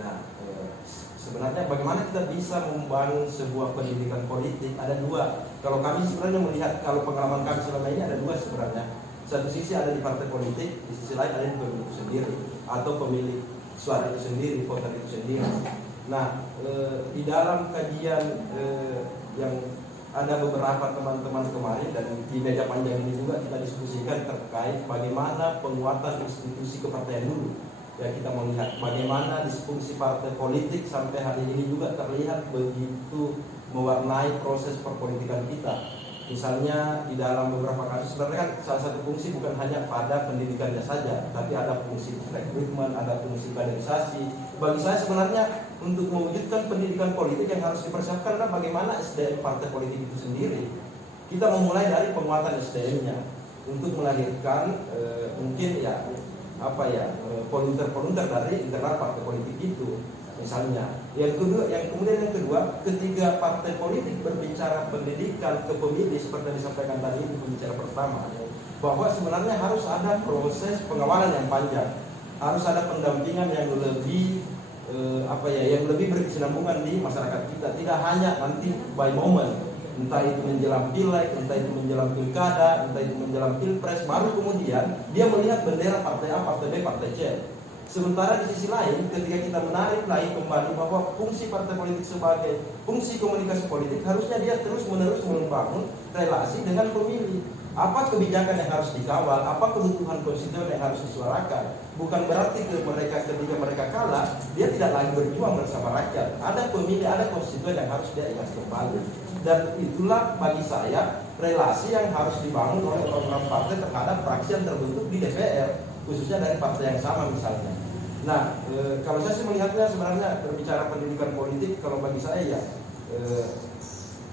Nah, sebenarnya bagaimana kita bisa membangun sebuah pendidikan politik? Ada dua. Kalau kami sebenarnya melihat, kalau pengalaman kami selama ini ada dua sebenarnya. Satu sisi ada di partai politik, di sisi lain ada di pemilih itu sendiri atau pemilik suara itu sendiri, voter itu sendiri. Nah, di dalam kajian yang ada beberapa teman-teman kemarin dan di meja panjang ini juga kita diskusikan terkait bagaimana penguatan institusi kepartaian dulu. Ya, kita melihat bagaimana disfungsi partai politik sampai hari ini juga terlihat begitu mewarnai proses perpolitikan kita. Misalnya di dalam beberapa kasus sebenarnya kan salah satu fungsi bukan hanya pada pendidikannya saja, tapi ada fungsi rekrutmen, ada fungsi kaderisasi. Bagi saya sebenarnya untuk mewujudkan pendidikan politik yang harus dipersiapkan adalah bagaimana SDM partai politik itu sendiri. Kita memulai dari penguatan SDM-nya untuk melahirkan mungkin volunteer dari internal partai politik itu. Misalnya, yang kedua, ketika partai politik berbicara pendidikan ke pemilih seperti yang disampaikan tadi itu pembicara pertama, bahwa sebenarnya harus ada proses pengawalan yang panjang, harus ada pendampingan yang lebih yang lebih berkesinambungan di masyarakat kita, tidak hanya nanti by moment, entah itu menjelang pileg, entah itu menjelang pilkada, entah itu menjelang pilpres, baru kemudian dia melihat bendera partai A, partai B, partai C. Sementara di sisi lain, ketika kita menarik lagi kembali bahwa fungsi partai politik sebagai fungsi komunikasi politik, harusnya dia terus-menerus membangun relasi dengan pemilih. Apa kebijakan yang harus dikawal, apa kebutuhan konstituen yang harus disuarakan. Bukan berarti ketika mereka kalah, dia tidak lagi berjuang bersama rakyat. Ada pemilih, ada konstituen yang harus dia ingat kembali. Dan itulah bagi saya relasi yang harus dibangun oleh orang-orang partai terhadap fraksi yang terbentuk di DPR, khususnya dari partai yang sama misalnya. Nah, kalau saya sih melihatnya sebenarnya berbicara pendidikan politik, kalau bagi saya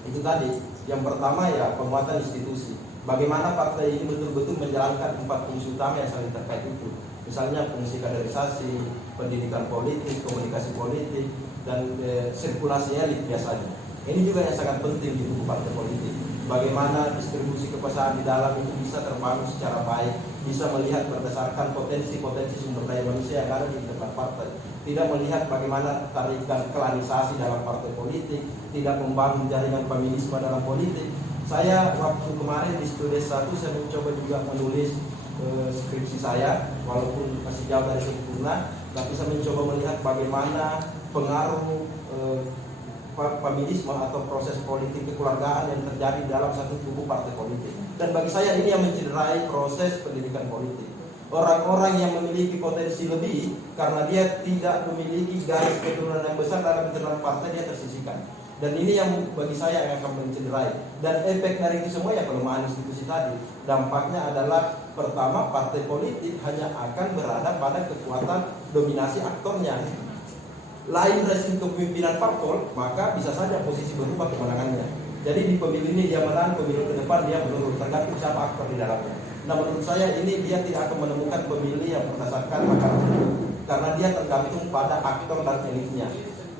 itu tadi. Yang pertama ya penguatan institusi. Bagaimana partai ini betul-betul menjalankan 4 fungsi utama yang saling terkait itu. Misalnya fungsi kaderisasi, pendidikan politik, komunikasi politik, dan sirkulasi elit biasanya. Ini juga yang sangat penting di tubuh partai politik. Bagaimana distribusi kekuasaan di dalam itu bisa terbangun secara baik, bisa melihat berdasarkan potensi-potensi sumber daya manusia yang ada di internal partai. Tidak melihat bagaimana tarikan klanisasi dalam partai politik, tidak membangun jaringan feminisme dalam politik. Saya waktu kemarin di studi S1 saya mencoba juga menulis skripsi saya, walaupun masih jauh dari sempurna, tapi saya mencoba melihat bagaimana pengaruh feminisme atau proses politik kekeluargaan yang terjadi dalam satu tubuh partai politik. Dan bagi saya ini yang mencederai proses pendidikan politik. Orang-orang yang memiliki potensi lebih karena dia tidak memiliki garis keturunan yang besar dalam internal partai, dia tersisihkan. Dan ini yang bagi saya yang akan mencederai. Dan efek dari itu semua ya pelemahan institusi tadi. Dampaknya adalah pertama, partai politik hanya akan berada pada kekuatan dominasi aktornya. lain rezim kepemimpinan parpol, maka bisa saja posisi berubah kemenangannya. Jadi di pemilu ini dia menang, pemilu ke depan dia menurun, tergantung siapa aktor di dalamnya. Nah menurut saya ini dia tidak akan menemukan pemilih yang berdasarkan akar karena dia tergantung pada aktor dan elitnya.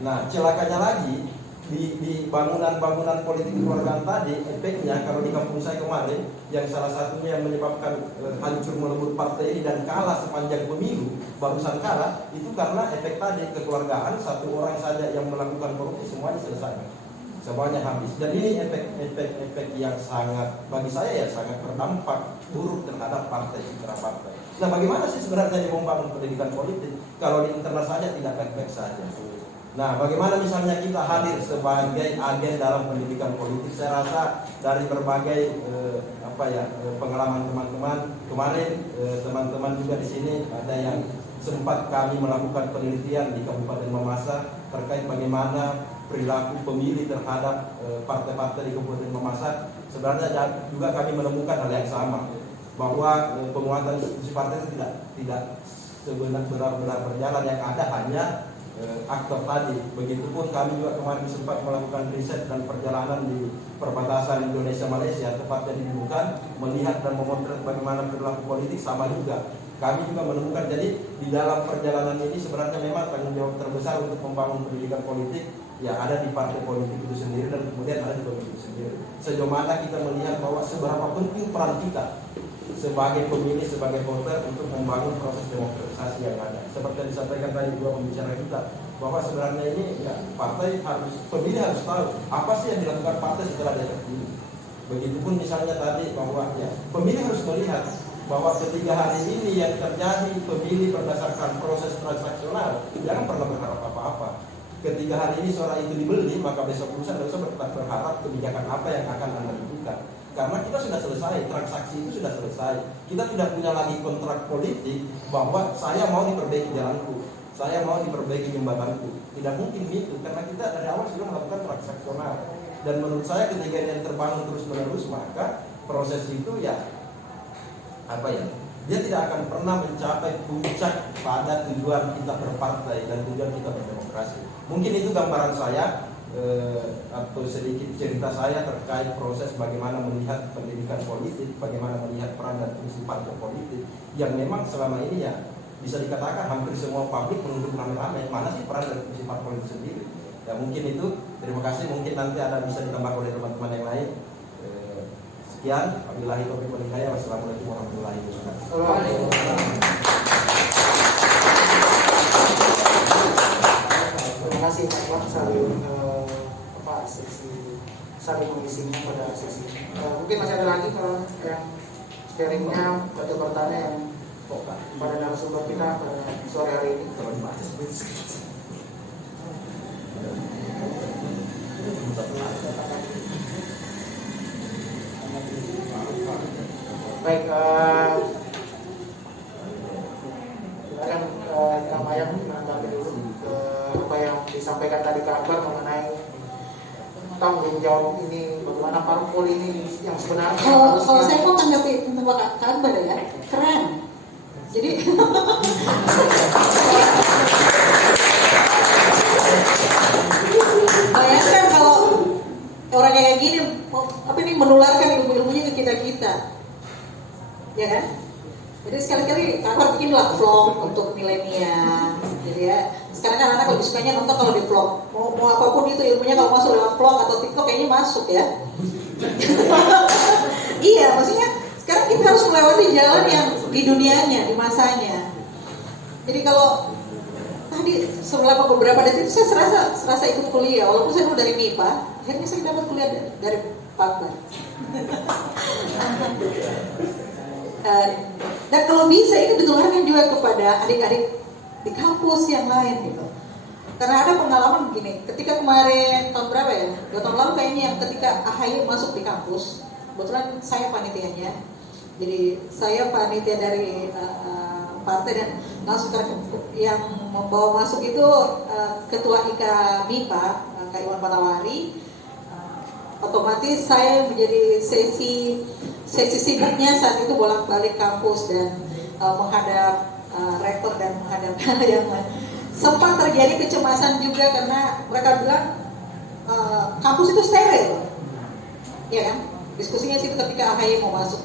Nah celakanya lagi di bangunan-bangunan politik kekeluargaan tadi, efeknya kalau di kampung saya kemarin yang salah satunya yang menyebabkan hancur melebur partai ini dan kalah sepanjang pemilu, barusan kalah, itu karena efek tadi kekeluargaan, satu orang saja yang melakukan korupsi semuanya selesai, semuanya habis. Dan ini efek yang sangat, bagi saya ya sangat berdampak buruk terhadap partai, citra partai. Nah bagaimana sih sebenarnya membangun pendidikan politik kalau di internal saja tidak baik-baik saja? Nah, bagaimana misalnya kita hadir sebagai agen dalam pendidikan politik? Saya rasa dari berbagai pengalaman teman-teman kemarin, teman-teman juga di sini ada yang sempat kami melakukan penelitian di Kabupaten Mamasa terkait bagaimana perilaku pemilih terhadap partai-partai di Kabupaten Mamasa. Sebenarnya juga kami menemukan hal yang sama, bahwa penguatan institusi partai itu tidak benar-benar berjalan, yang ada hanya aktor tadi. Begitupun kami juga kemarin sempat melakukan riset dan perjalanan di perbatasan Indonesia Malaysia, tepatnya di Bukan, melihat dan memotret bagaimana perilaku politik, sama juga kami juga menemukan. Jadi di dalam perjalanan ini sebenarnya memang tanggung jawab terbesar untuk membangun pendidikan politik ya ada di partai politik itu sendiri dan kemudian ada di pemilih itu sendiri. Sejauh mana kita melihat bahwa seberapa penting peran kita sebagai pemilih, sebagai voter untuk membangun proses demokratisasi yang ada. Seperti yang disampaikan tadi dua pembicara kita, bahwa sebenarnya ini ya, pemilih harus tahu apa sih yang dilakukan partai setelah dia terpilih. Begitupun misalnya tadi bahwa ya pemilih harus melihat bahwa ketika hari ini yang terjadi pemilih berdasarkan proses transaksional, jangan pernah berharap apa-apa. Ketika hari ini suara itu dibeli, maka besok lusa tidak usah berharap kebijakan apa yang akan Anda lakukan. Karena kita sudah selesai, transaksi itu sudah selesai. Kita tidak punya lagi kontrak politik bahwa saya mau diperbaiki jalanku, saya mau diperbaiki jembatanku. Tidak mungkin itu, karena kita dari awal sudah melakukan transaksional. Dan menurut saya ketika ini terbangun terus-menerus, maka proses itu ya dia tidak akan pernah mencapai puncak pada tujuan kita berpartai dan tujuan kita berdemokrasi. Mungkin itu gambaran saya atau sedikit cerita saya terkait proses bagaimana melihat pendidikan politik, bagaimana melihat peran dan fungsi partai politik yang memang selama ini ya bisa dikatakan hampir semua publik menuntut ramai-ramai mana sih peran dan fungsi partai politik sendiri. Ya mungkin itu, terima kasih, mungkin nanti ada bisa ditambah oleh teman-teman yang lain. Sekian, wabillahi taufiq wal hidayah, wassalamualaikum warahmatullahi wabarakatuh. Terima kasih Pak Wan saling mengisinya pada sesi. Mungkin masih ada lagi kalau yang sharingnya atau bertanya yang pada narasumber kita pada sore hari ini. Baik, silakan Kang Mayang menanggapi dulu apa yang disampaikan tadi Kak Akbar mengenai tanggung jawab ini, bagaimana parpol ini yang sebenarnya. Kalau saya mau tanggapi tentang Kak Akbar ya, keren. Jadi bayangkan kalau orang kayak gini, apa ini menularkan ilmu-ilmunya ke kita, ya kan? Jadi sekali-kali Akbar bikinlah vlog untuk milenial, jadi ya. Sekarang kan anak lebih sukanya nonton kalau di vlog. Mau apapun itu ilmunya kalau masuk lewat vlog atau TikTok kayaknya masuk ya. Iya, maksudnya sekarang kita harus melewati jalan yang di dunianya, di masanya. Jadi kalau tadi selama beberapa detik saya serasa ikut kuliah, walaupun saya dulu dari MIPA, akhirnya saya dapat kuliah dari Pak Akbar. Dan kalau bisa ini ditularkan juga kepada adik-adik di kampus yang lain gitu. Karena ada pengalaman begini, ketika kemarin tahun berapa ya? 2 tahun lalu kayaknya yang ketika AHY masuk di kampus, kebetulan saya panitianya. Jadi saya panitia dari partai dan langsung yang membawa masuk itu ketua IKA MIPA, Kak Iwan Patawari. Otomatis saya menjadi sesi sibuknya saat itu bolak-balik kampus dan menghadap rektor dan menghadap sempat terjadi kecemasan juga karena mereka bilang kampus itu steril, ya kan? Diskusinya situ ketika AHY mau masuk.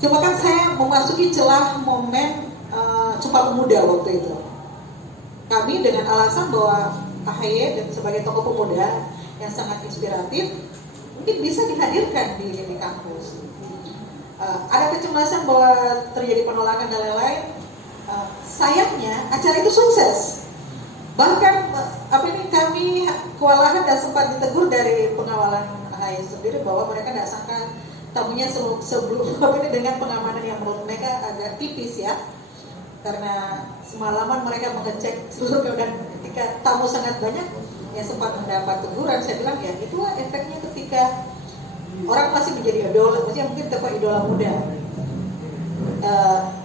Cuma kan saya memasuki celah momen Sumpah Pemuda waktu itu. Kami dengan alasan bahwa AHY dan sebagai tokoh pemuda yang sangat inspiratif mungkin bisa dihadirkan di kampus. Ada kecemasan bahwa terjadi penolakan dan lain-lain. Sayangnya acara itu sukses. Bahkan kami kewalahan dan sempat ditegur dari pengawalan AHY sendiri bahwa mereka tidak sangka tamunya sebelum dengan pengamanan yang menurut mereka agak tipis ya, karena semalaman mereka mengecek seluruh, dan ketika tamu sangat banyak ya sempat mendapat teguran. Saya bilang ya itulah efeknya ketika orang masih menjadi idola, maksudnya mungkin tempat idola muda.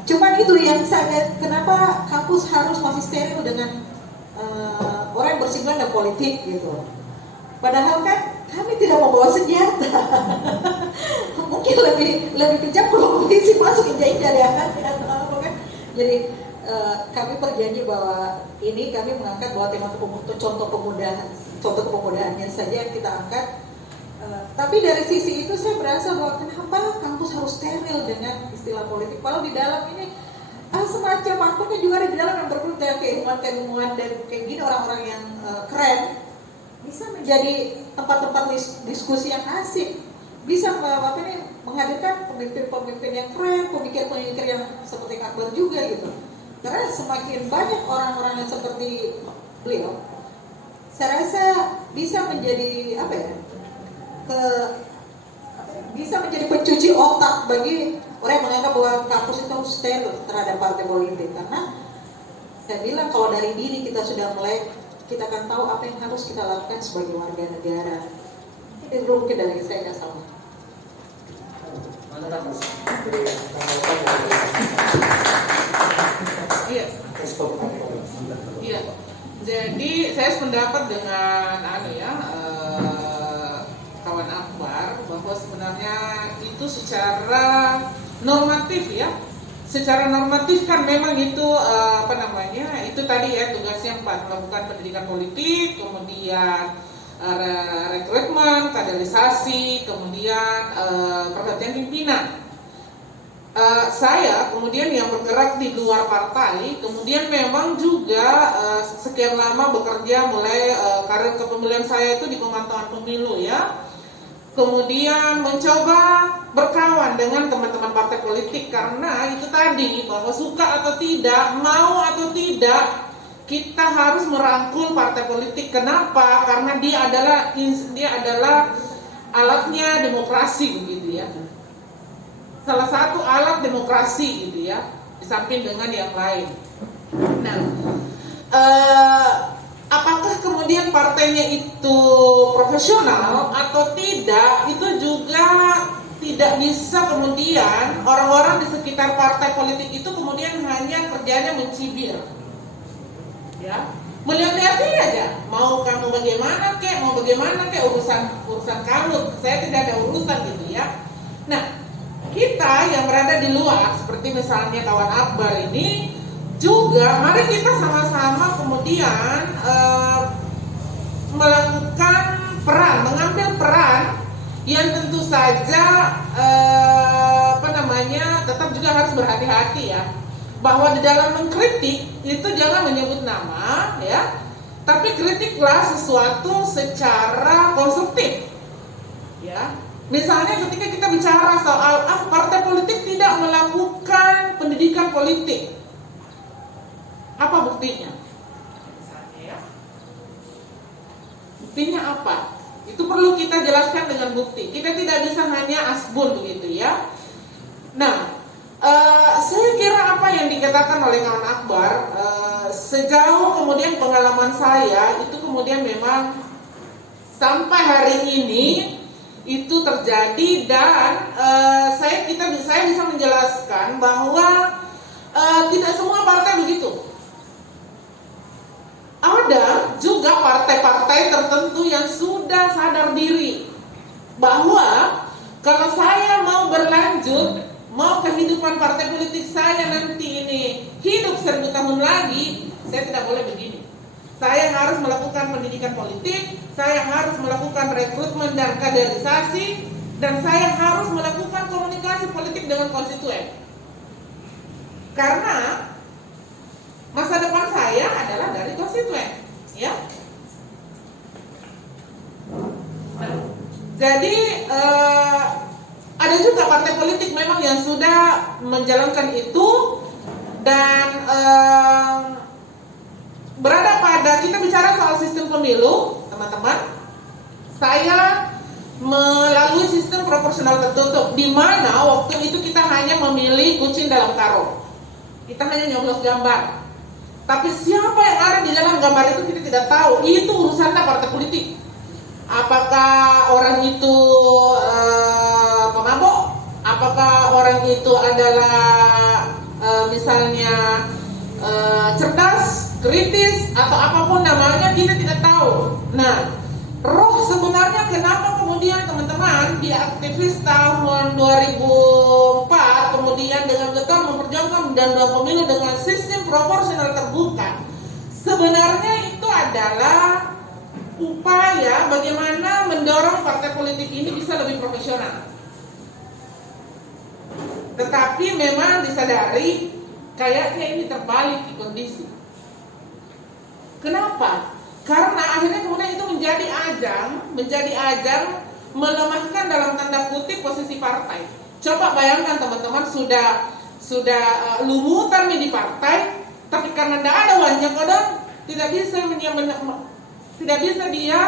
Cuman itu yang saya lihat, kenapa kampus harus masih steril dengan orang yang bersinggungan dengan politik gitu. Padahal kan kami tidak membawa senjata. Mungkin lebih kejam kalau polisi masuk injak-injak ya kan. Jadi kami berjanji bahwa ini kami mengangkat bahwa tema contoh kepemudaannya saja yang kita angkat. Tapi dari sisi itu saya berasa bahwa kenapa kampus harus steril dengan istilah politik. Kalau di dalam ini semacam makhluknya juga ada di dalam yang berkulit dengan keilmuan dan kayak gini orang-orang yang keren. Bisa menjadi tempat-tempat diskusi yang asik, bisa menghadirkan pemimpin-pemimpin yang keren, pemikir-pemikir yang seperti Akbar juga gitu. Karena semakin banyak orang-orang yang seperti beliau, saya rasa bisa menjadi bisa menjadi pencuci otak bagi orang yang menganggap bahwa kampus itu steril terhadap partai politik. Karena saya bilang kalau dari dini kita sudah mulai, kita akan tahu apa yang harus kita lakukan sebagai warga negara. Itu mungkin dari saya nggak salah. Iya. Iya. Jadi saya sependapat dengan kawan Akbar bahwa sebenarnya itu secara normatif ya. Secara normatif kan memang itu itu tadi ya tugasnya 4, melakukan pendidikan politik, kemudian rekrutmen, kaderisasi, kemudian pergantian pimpinan. Saya kemudian yang bergerak di luar partai, kemudian memang juga sekian lama bekerja mulai karir kepemilian saya itu di pemantauan pemilu ya. Kemudian mencoba berkawan dengan teman-teman partai politik karena itu tadi bahwa suka atau tidak, mau atau tidak, kita harus merangkul partai politik. Kenapa? Karena dia adalah alatnya demokrasi begitu ya. Salah satu alat demokrasi gitu ya, di samping dengan yang lain. Nah, apakah kemudian partainya itu profesional atau tidak, itu juga tidak bisa kemudian orang-orang di sekitar partai politik itu kemudian hanya kerjanya mencibir, ya, melihat-lihat aja. Mau kamu bagaimana kek, urusan kamu, saya tidak ada urusan gitu ya. Nah, kita yang berada di luar, seperti misalnya kawan Akbar ini, juga mari kita sama-sama kemudian melakukan mengambil peran yang tentu saja tetap juga harus berhati-hati ya, bahwa di dalam mengkritik itu jangan menyebut nama ya, tapi kritiklah sesuatu secara konstruktif ya. Misalnya ketika kita bicara soal partai politik tidak melakukan pendidikan politik, apa buktinya? Misalnya ya, buktinya apa? Itu perlu kita jelaskan dengan bukti. Kita tidak bisa hanya asbun begitu ya. Nah, saya kira apa yang dikatakan oleh kawan Akbar, sejauh kemudian pengalaman saya itu kemudian memang sampai hari ini itu terjadi, dan saya bisa menjelaskan bahwa tidak semua partai begitu. Ada juga partai-partai tertentu yang sudah sadar diri bahwa kalau saya mau berlanjut, mau kehidupan partai politik saya nanti ini hidup 1000 tahun lagi, Saya tidak boleh begini. Saya harus melakukan pendidikan politik, saya harus melakukan rekrutmen dan kaderisasi, dan saya harus melakukan komunikasi politik dengan konstituen. Karena masa depan saya adalah dari konstituen, ya. Nah, jadi ada juga partai politik memang yang sudah menjalankan itu dan berada pada, kita bicara soal sistem pemilu, teman-teman. Saya melalui sistem proporsional tertutup, di mana waktu itu kita hanya memilih kucing dalam karung. Kita hanya nyoblos gambar. Tapi siapa yang ada di dalam gambar itu kita tidak tahu. Itu urusannya partai politik. Apakah orang itu pemabok? Apakah orang itu adalah misalnya cerdas, kritis, atau apapun namanya, kita tidak tahu. Nah, roh sebenarnya kenapa kemudian teman-teman di aktivis tahun 2004 kemudian dengan getol memperjuangkan dan pemilu dengan sistem proporsional terbuka, sebenarnya itu adalah upaya bagaimana mendorong partai politik ini bisa lebih profesional. Tetapi memang disadari kayaknya ini terbalik di kondisi. Kenapa? Karena akhirnya kemudian itu menjadi ajang melemahkan dalam tanda kutip posisi partai. Coba bayangkan teman-teman, sudah lumutan nih di partai, tapi karena tidak ada banyak orang, tidak bisa dia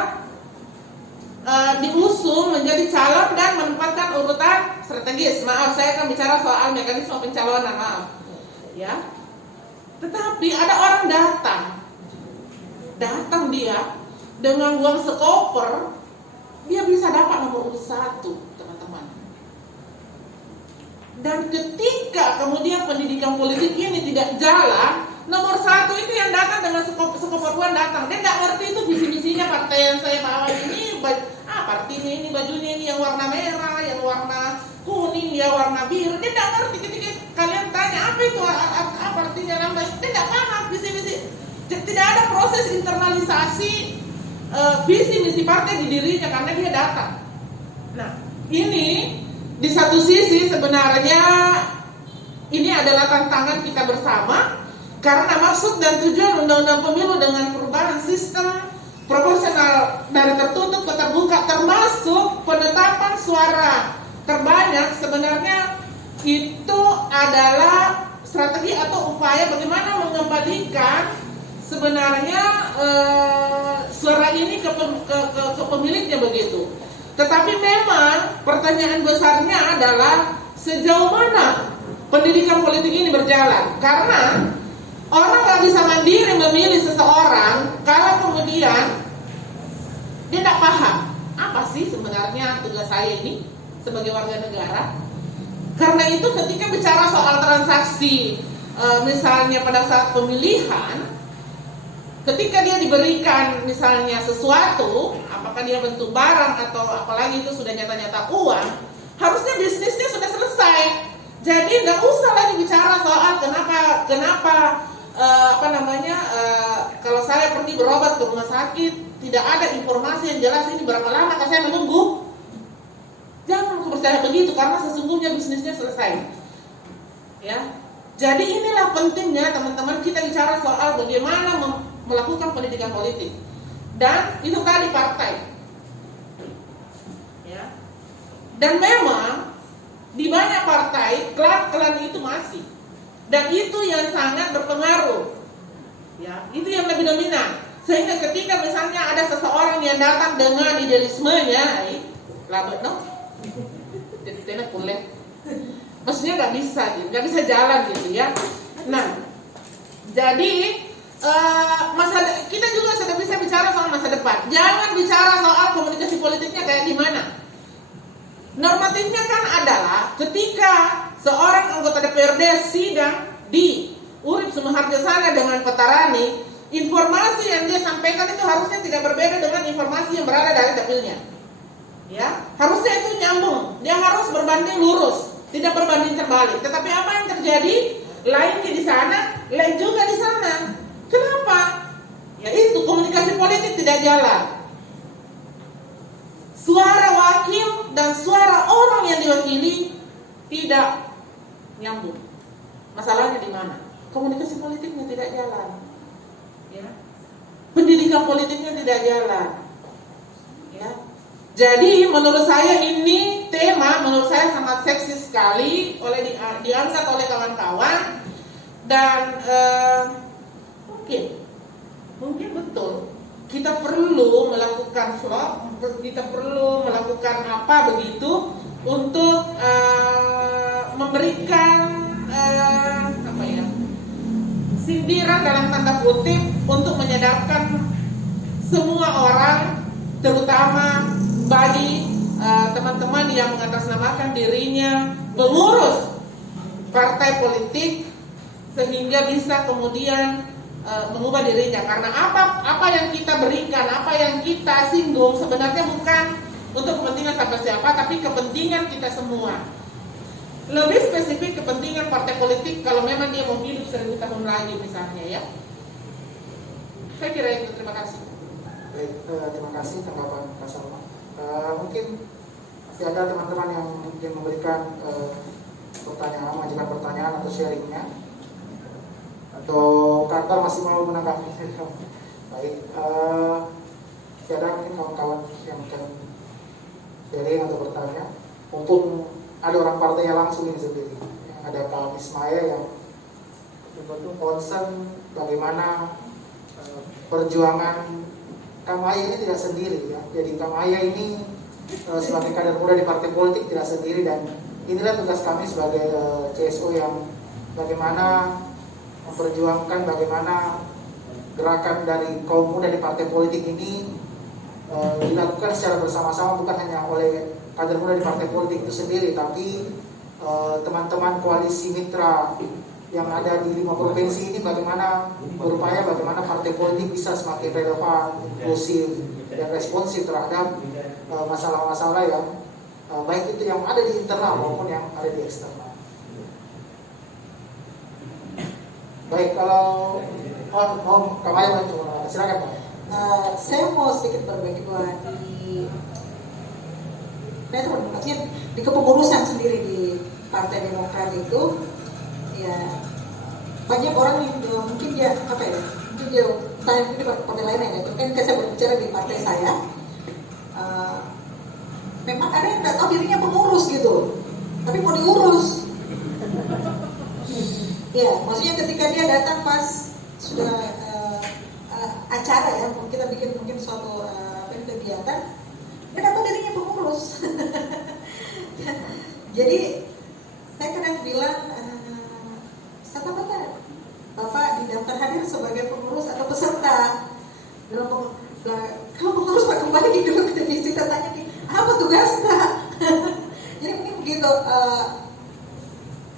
diusung menjadi calon dan menempatkan urutan strategis. Maaf, saya akan bicara soal mekanisme pencalonan, maaf. Ya. Tetapi ada orang datang dia dengan uang sekoper, dia bisa dapat nomor 1, teman-teman. Dan ketika kemudian pendidikan politik ini tidak jalan, nomor 1 itu yang datang dengan sekoper uang datang. Dia nggak ngerti itu visi-misinya partai yang saya bawa ini. Partinya ini, bajunya ini yang warna merah, yang warna kuning, ya warna biru. Dia nggak ngerti. Ketika kalian tanya apa itu partinya lambang, dia nggak paham visi-misi. Tidak ada proses internalisasi visi misi partai di dirinya karena dia datang. Nah, ini di satu sisi sebenarnya ini adalah tantangan kita bersama, karena maksud dan tujuan undang-undang pemilu dengan perubahan sistem proporsional dari tertutup ke terbuka, termasuk penetapan suara terbanyak, sebenarnya itu adalah strategi atau upaya bagaimana mengembalikan sebenarnya suara ini ke pemiliknya begitu. Tetapi memang pertanyaan besarnya adalah sejauh mana pendidikan politik ini berjalan. Karena orang nggak bisa mandiri memilih seseorang kalau kemudian dia tidak paham apa sih sebenarnya tugas saya ini sebagai warga negara. Karena itu ketika bicara soal transaksi, misalnya pada saat pemilihan, ketika dia diberikan misalnya sesuatu, apakah dia bentuk barang atau apalagi itu sudah nyata-nyata uang, harusnya bisnisnya sudah selesai. Jadi nggak usah lagi bicara soal kenapa kalau saya pergi berobat ke rumah sakit tidak ada informasi yang jelas ini berapa lama kan saya menunggu. Jangan percaya begitu karena sesungguhnya bisnisnya selesai. Ya, jadi inilah pentingnya teman-teman kita bicara soal bagaimana melakukan pendidikan politik, dan itu tadi partai, ya. Dan memang di banyak partai klan itu masih, dan itu yang sangat berpengaruh, ya. Itu yang lebih dominan, sehingga ketika misalnya ada seseorang yang datang dengan idealismenya, labet no, jadi kuliah, maksudnya nggak bisa jalan gitu ya. Nah, jadi kita juga sudah bisa bicara soal masa depan. Jangan bicara soal komunikasi politiknya kayak gimana. Normatifnya kan adalah ketika seorang anggota DPRD sidang di Urip Sumaharjasana dengan Petarani, informasi yang dia sampaikan itu harusnya tidak berbeda dengan informasi yang berada dari dapilnya. Ya, harusnya itu nyambung. Dia harus berbanding lurus, tidak berbanding terbalik. Tetapi apa yang terjadi? Lainnya di sana, lain juga di sana. Kenapa Yaitu komunikasi politik tidak jalan. Suara wakil dan suara orang yang diwakili tidak nyambung. Masalahnya di mana? Komunikasi politiknya tidak jalan. Ya. Pendidikan politiknya tidak jalan. Ya. Jadi menurut saya ini tema menurut saya sangat seksi sekali diangkat oleh kawan-kawan dan mungkin betul kita perlu melakukan vlog, kita perlu melakukan apa begitu untuk memberikan sindiran dalam tanda kutip untuk menyadarkan semua orang, terutama bagi teman-teman yang mengatasnamakan dirinya pengurus partai politik sehingga bisa kemudian mengubah dirinya. Karena apa yang kita berikan, apa yang kita singgung sebenarnya bukan untuk kepentingan siapa-siapa, tapi kepentingan kita semua. Lebih spesifik kepentingan partai politik kalau memang dia mau hidup 1000 tahun lagi misalnya ya. Saya kira itu, terima kasih. Baik, terima kasih tanggapan Kak Salma. Mungkin masih ada teman-teman yang mungkin memberikan pertanyaan, mengajukan pertanyaan atau sharingnya, atau kantor masih mau menanggapi. Baik, masih ada mungkin kawan-kawan yang akan sharing atau bertanya, mumpung ada orang partainya langsung ini sendiri. Ada Pak Ismail yang betul concern bagaimana perjuangan Kamaya ini tidak sendiri ya. Jadi Kamaya ini sebagai kader muda di partai politik tidak sendiri, dan inilah tugas kami sebagai CSO yang bagaimana memperjuangkan bagaimana gerakan dari kaum muda di partai politik ini dilakukan secara bersama-sama, bukan hanya oleh kader muda di partai politik itu sendiri, tapi teman-teman koalisi mitra yang ada di 5 provinsi ini bagaimana berupaya bagaimana partai politik bisa semakin relevan, inklusif, dan responsif terhadap masalah-masalah yang baik itu yang ada di internal maupun yang ada di eksternal. Baik, kalau Kamaya silakan Pak. Saya mau sedikit berbagi bahwa di kepengurusan sendiri di Partai Demokrat itu ya banyak orang yang mungkin dia mungkin dia tanya di partai lainnya ya. Kan saya berbicara di partai saya, memang ada yang nggak tahu dirinya pengurus gitu, tapi mau diurus. Ya, maksudnya ketika dia datang pas sudah acara ya, kita bikin mungkin suatu kegiatan, dia nggak tahu dirinya pengurus. Jadi saya kadang bilang, Bapak didaftar hadir sebagai pengurus atau peserta. Kalau pengurus Pak kembali dulu ke divisi, tanya nih, apa tugasnya? Jadi mungkin begitu.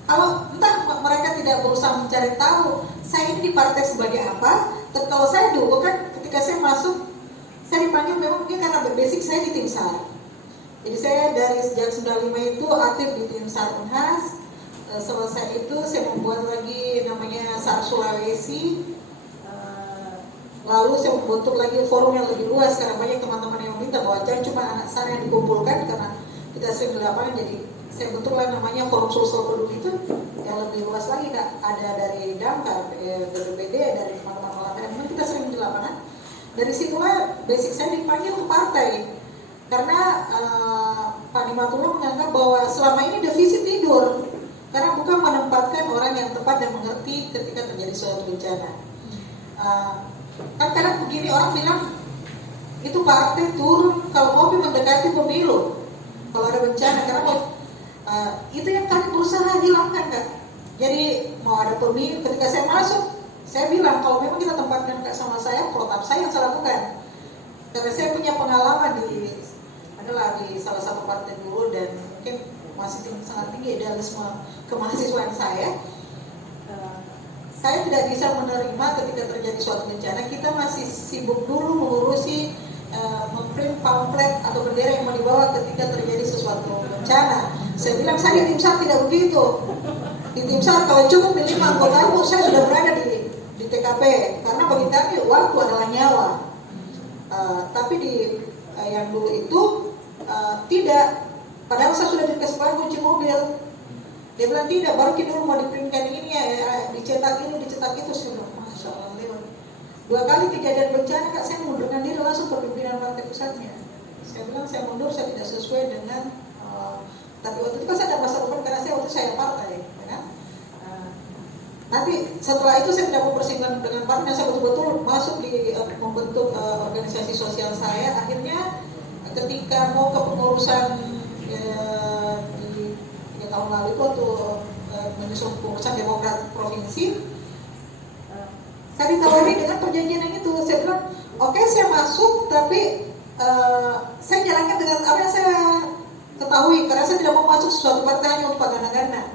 Kalau entah mereka tidak berusaha mencari tahu, saya ini di partai sebagai apa. Dan kalau saya dulu kan ketika saya masuk, saya dipanggil memang mungkin karena basic saya di tim SAR. Jadi saya dari sejak 95 itu aktif di tim SAR Unhas. Selesai itu saya membuat lagi namanya SAR Sulawesi. Lalu saya membentuk lagi forum yang lebih luas karena banyak teman-teman yang meminta bahwa jangan cuma anak SAR yang dikumpulkan karena kita sering di lapangan. Jadi saya bentuklah namanya forum sosial peduli itu yang lebih luas lagi, Kak. Ada dari Damkar, BPD, dari teman-teman olahraga. Memang kita sering di lapangan. Dari situlah basic saya dipanggil ke partai karena Pak Nimatullah menganggap bahwa selama ini divisi tidur karena bukan menempatkan orang yang tepat dan mengerti ketika terjadi suatu bencana. Kan kadang begini orang bilang itu partai turun kalau mau mendekati pemilu kalau ada bencana, karena itu yang kami berusaha hilangkan, Kak. Jadi mau ada pemilu, ketika saya masuk saya bilang kalau memang kita tempatkan Kak sama saya, protap saya yang saya lakukan karena saya punya pengalaman di salah satu partai dulu dan mungkin masih sangat tinggi idealisme kemahasiswaan saya. Saya tidak bisa menerima ketika terjadi suatu bencana kita masih sibuk dulu mengurusi memprint pamflet atau bendera yang mau dibawa ketika terjadi sesuatu bencana. Saya bilang saya di tim SAR tidak begitu. Di tim SAR kalau cukup minimal anggota saya sudah berada di di TKP, karena bagi kami waktu adalah nyawa. Tapi di yang dulu itu tidak, padahal saya sudah dikasih bahan kunci mobil. Dia bilang tidak, baru kita dulu mau diprintkan ini ya, dicetak ini, dicetak itu. Saya bilang, Masya Allah, lewat 2 kali kejadian bencana, Kak, saya mengundurkan diri langsung ke pimpinan partai pusatnya. Saya bilang saya mundur, saya tidak sesuai dengan tapi waktu itu kan saya tidak masa depan karena waktu saya partai, ya kan? Nanti setelah itu saya tidak mau bersinggungan dengan partai, saya betul-betul masuk di membentuk organisasi sosial saya. Akhirnya ketika mau ke pengurusan di tahun lalu itu waktu menyusun pengurusan Demokrat provinsi, saya ditawari dengan perjanjian yang itu. Saya bilang, oke, saya masuk, tapi saya jalankan dengan apa yang saya ketahui, karena saya tidak mau masuk suatu partai hanya untuk gana-gana.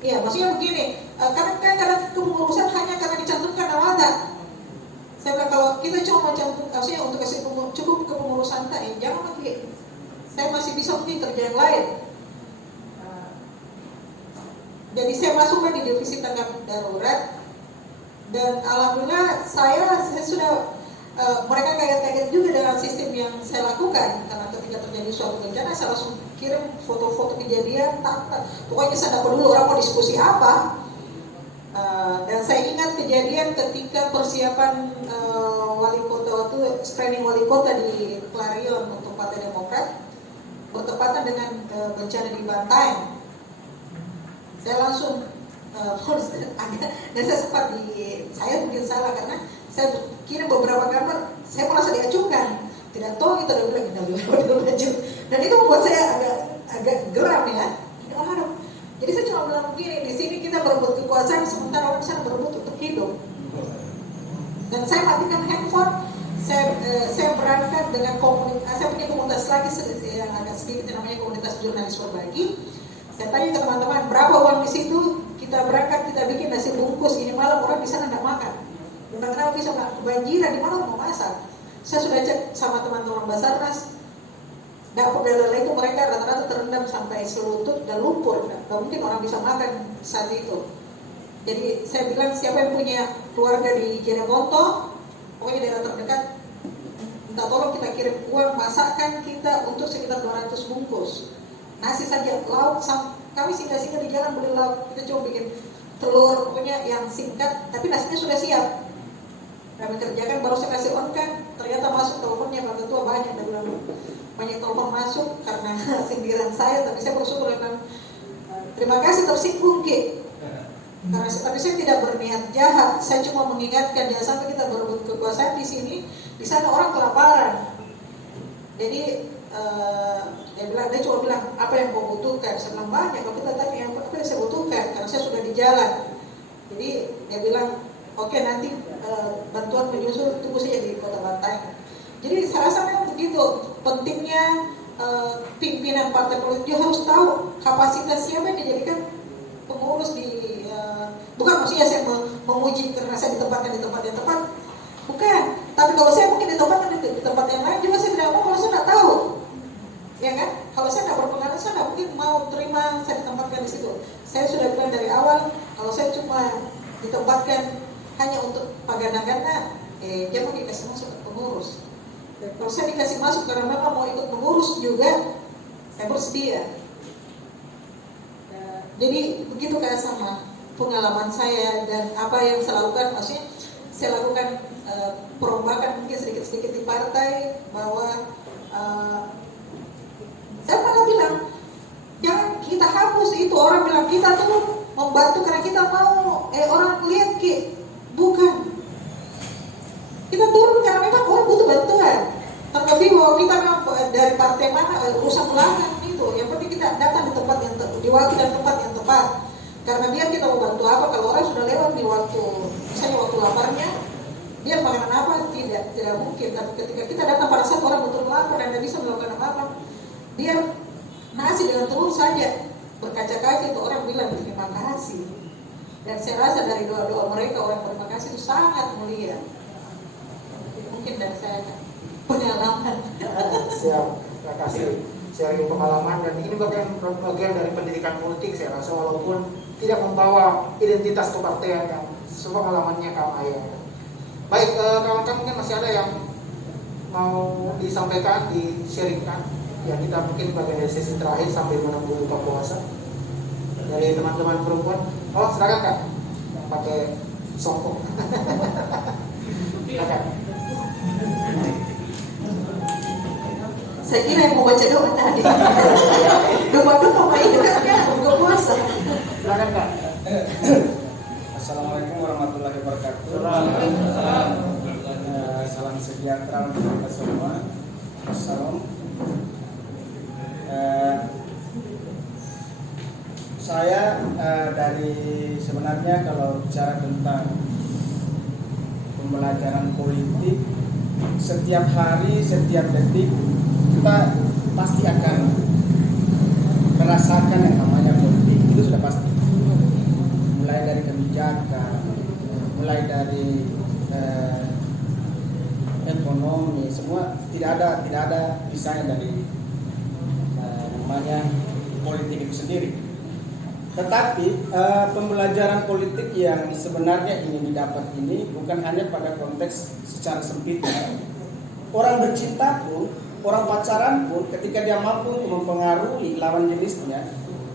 Iya, maksudnya begini, karena kepengurusan hanya karena dicantumkan nama ada. Saya bilang, kalau kita cuma mencantum, maksudnya untuk kasih cukup kepengurusan jangan lagi. Saya masih bisa mungkin kerja yang lain. Jadi saya masuklah di divisi tanggap darurat, dan alhamdulillah saya sudah mereka kaget-kaget juga dengan sistem yang saya lakukan, karena ketika terjadi suatu bencana saya langsung kirim foto-foto kejadian, pokoknya saya dapat dulu orang mau diskusi apa. Dan saya ingat kejadian ketika persiapan wali kota waktu screening wali kota di Clarion untuk Partai Demokrat bertepatan dengan bencana di Bantaeng. Saya langsung dan saya sempat saya mungkin salah karena saya kirim beberapa gambar, saya merasa diacuhkan, tidak tahu itu ada bilang maju, dan itu membuat saya agak geram ya. Jadi saya cuma bilang begini, di sini kita berebut kekuasaan sementara orang sana berebut untuk hidup. Dan saya matikan handphone, saya berangkat dengan komunitas, saya punya komunitas lagi yang agak sedikit namanya komunitas jurnalis berbagi. Saya tanya ke teman-teman, berapa uang di situ? Kita berangkat, kita bikin nasi bungkus, ini malam orang di sana nggak makan. Kenapa bisa kebanjiran, di mana mau masak? Saya sudah cek sama teman-teman Basarnas, dapur dan lain-lain itu mereka rata-rata terendam sampai selutut dan lumpur. Nggak mungkin orang bisa makan saat itu. Jadi saya bilang siapa yang punya keluarga di Jeneponto, pokoknya daerah terdekat, minta tolong kita kirim uang masakan kita untuk sekitar 200 bungkus. Nasi saja, lauk, kami singgah-singgah di jalan beli lauk, kita coba bikin telur, pokoknya yang singkat, tapi nasinya sudah siap. Kami kerjakan, baru saya kasih on kan, ternyata masuk teleponnya Pak Ketua banyak, dan bilang banyak telepon masuk karena sindiran saya, tapi saya bersyukur dengan terima kasih tersinggung Ki. Karena tapi saya tidak berniat jahat, saya cuma mengingatkan jangan sampai kita berebut kekuasaan di sini, di sana orang kelaparan. Jadi dia cuma bilang apa yang kau butuhkan, saya bilang banyak. Kalau kita tanya apa yang saya butuhkan, karena saya sudah di jalan. Jadi dia bilang oke, nanti bantuan menyusul tunggu saja di Kota Bantaeng. Jadi saya rasa memang begitu pentingnya pimpinan partai politik. Dia harus tahu kapasitas siapa yang dijadikan pengurus di bukan maksudnya saya memuji karena saya ditempatkan di tempat yang tepat, bukan. Tapi kalau saya mungkin ditempatkan di tempat yang lain juga saya tidak mau kalau saya tidak tahu, ya kan? Kalau saya tidak berpengalaman saya tidak mungkin mau terima saya ditempatkan di situ. Saya sudah bilang dari awal kalau saya cuma ditempatkan hanya untuk pagana-gana, jangan dikasih masuk ke pengurus. Dan kalau saya dikasih masuk karena memang mau ikut mengurus juga, saya bersedia. Jadi begitu kayak sama pengalaman saya dan apa yang saya lakukan, maksudnya saya lakukan perombakan mungkin sedikit-sedikit di partai, bahwa saya malah bilang jangan kita hapus itu. Orang bilang kita tuh membantu karena kita mau orang lihat Ki, bukan. Kita turun karena memang orang butuh bantuan. Terlebih bahwa kita memang dari partai mana urusan belakang itu. Yang penting kita datang di tempat yang di waktu dan tempat yang tepat. Karena biar kita mau bantu apa kalau orang sudah lewat di waktu, misalnya waktu laparnya, dia makanan apa tidak mungkin. Tapi ketika kita datang pada saat orang betul lapar dan tidak bisa melakukan apa-apa, biar nasi dengan telur saja berkaca-kaca itu orang bilang terima kasih. Dan saya rasa dari doa-doa mereka orang terima kasih itu sangat mulia. Mungkin dari saya pengalaman. Siap, terima kasih sharing pengalaman, dan ini bagian dari pendidikan politik. Saya rasa walaupun tidak membawa identitas kepartean yang sepengalamannya kawan ayah. Baik, kawan-kawan mungkin masih ada yang mau disampaikan, di-sharingkan. Ya, kita mungkin pada sesi terakhir sampai menunggu buka puasa. Dari teman-teman perempuan, oh silakan Kak, yang pakai songkok. Silakan. Saya kira yang mau baca doa tadi. Doa itu kan buka puasa. Silakan Kak. Assalamualaikum warahmatullahi wabarakatuh. Salam sejahtera untuk kita semua. Salam. Saya dari sebenarnya kalau bicara tentang pembelajaran politik, setiap hari, setiap detik kita pasti akan merasakan yang namanya politik. Itu sudah pasti. Mulai dari kebijakan, mulai dari ekonomi, semua tidak ada misalnya dari namanya politik itu sendiri. Tetapi pembelajaran politik yang sebenarnya ingin didapat ini bukan hanya pada konteks secara sempit. Orang bercinta pun, orang pacaran pun, ketika dia mampu mempengaruhi lawan jenisnya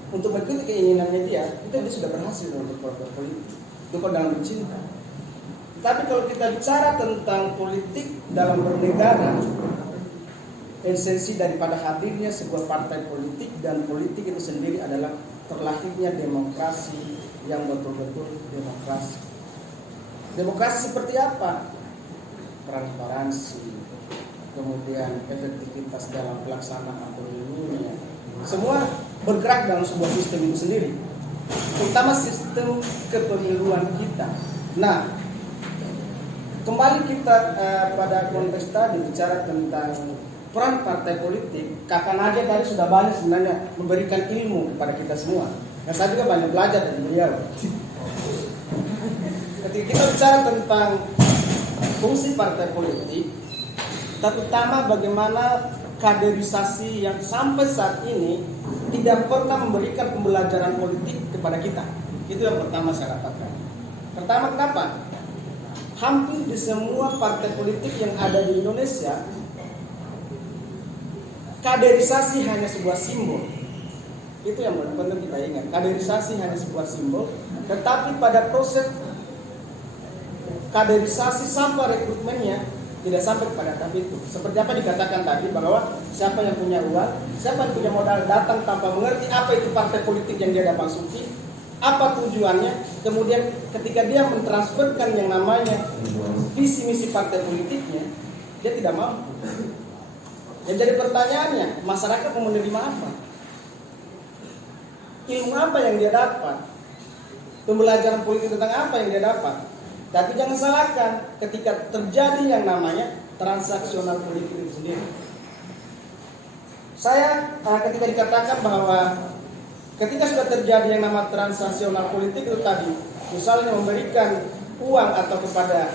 untuk mengikuti keinginannya dia, itu dia sudah berhasil untuk berpolitik. Itu kalau dalam bercinta. Tapi kalau kita bicara tentang politik dalam bernegara, esensi daripada hadirnya sebuah partai politik dan politik itu sendiri adalah terlahirnya demokrasi yang betul-betul demokrasi. Demokrasi seperti apa? Transparansi, kemudian efektivitas dalam pelaksanaan pemilunya. Semua bergerak dalam sebuah sistem itu sendiri, terutama sistem kepemiluan kita. Nah, kembali kita pada konteks tadi bicara tentang peran partai politik. Kapan aja tadi sudah banyak sebenarnya memberikan ilmu kepada kita semua. Dan saya juga banyak belajar dari beliau. Ketika kita bicara tentang fungsi partai politik, terutama bagaimana kaderisasi yang sampai saat ini tidak pernah memberikan pembelajaran politik kepada kita. Itu yang pertama saya dapatkan. Pertama, kenapa? Hampir di semua partai politik yang ada di Indonesia, kaderisasi hanya sebuah simbol. Itu yang penting kita ingat. Kaderisasi hanya sebuah simbol, tetapi pada proses kaderisasi sampai rekrutmennya tidak sampai kepada tahap itu. Seperti apa dikatakan tadi, bahwa siapa yang punya uang, siapa yang punya modal datang tanpa mengerti apa itu partai politik yang dia dapat masuki, apa tujuannya, kemudian ketika dia mentransferkan yang namanya visi misi partai politiknya, dia tidak mampu. Yang jadi pertanyaannya, masyarakat mau menerima apa? Ilmu apa yang dia dapat? Pembelajaran politik tentang apa yang dia dapat? Tapi jangan salahkan ketika terjadi yang namanya transaksional politik itu sendiri. Saya ketika dikatakan bahwa ketika sudah terjadi yang namanya transaksional politik itu tadi, misalnya memberikan uang atau kepada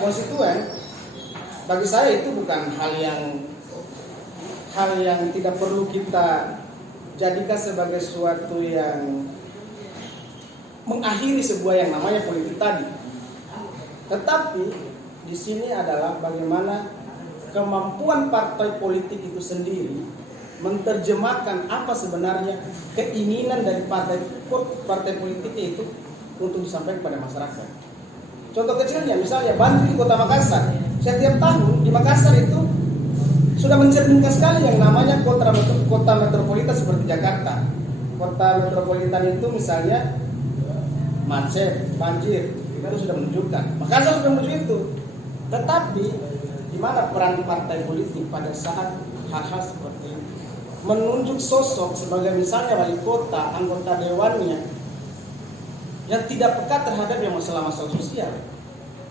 konstituen, bagi saya itu bukan hal yang tidak perlu kita jadikan sebagai suatu yang mengakhiri sebuah yang namanya politik tadi. Tetapi di sini adalah bagaimana kemampuan partai politik itu sendiri menerjemahkan apa sebenarnya keinginan dari partai politik itu untuk disampaikan kepada masyarakat. Contoh kecilnya misalnya Bantu di Kota Makassar. Setiap tahun di Makassar itu sudah mencerminkan sekali yang namanya kota metropolitan seperti Jakarta. Kota metropolitan itu misalnya macet, banjir, itu sudah menunjukkan. Makassar sudah menuju itu. Tetapi di mana peran partai politik pada saat hal-hal seperti ini? Menunjuk sosok sebagai misalnya wali kota, anggota dewannya yang tidak peka terhadap yang masalah-masalah sosial.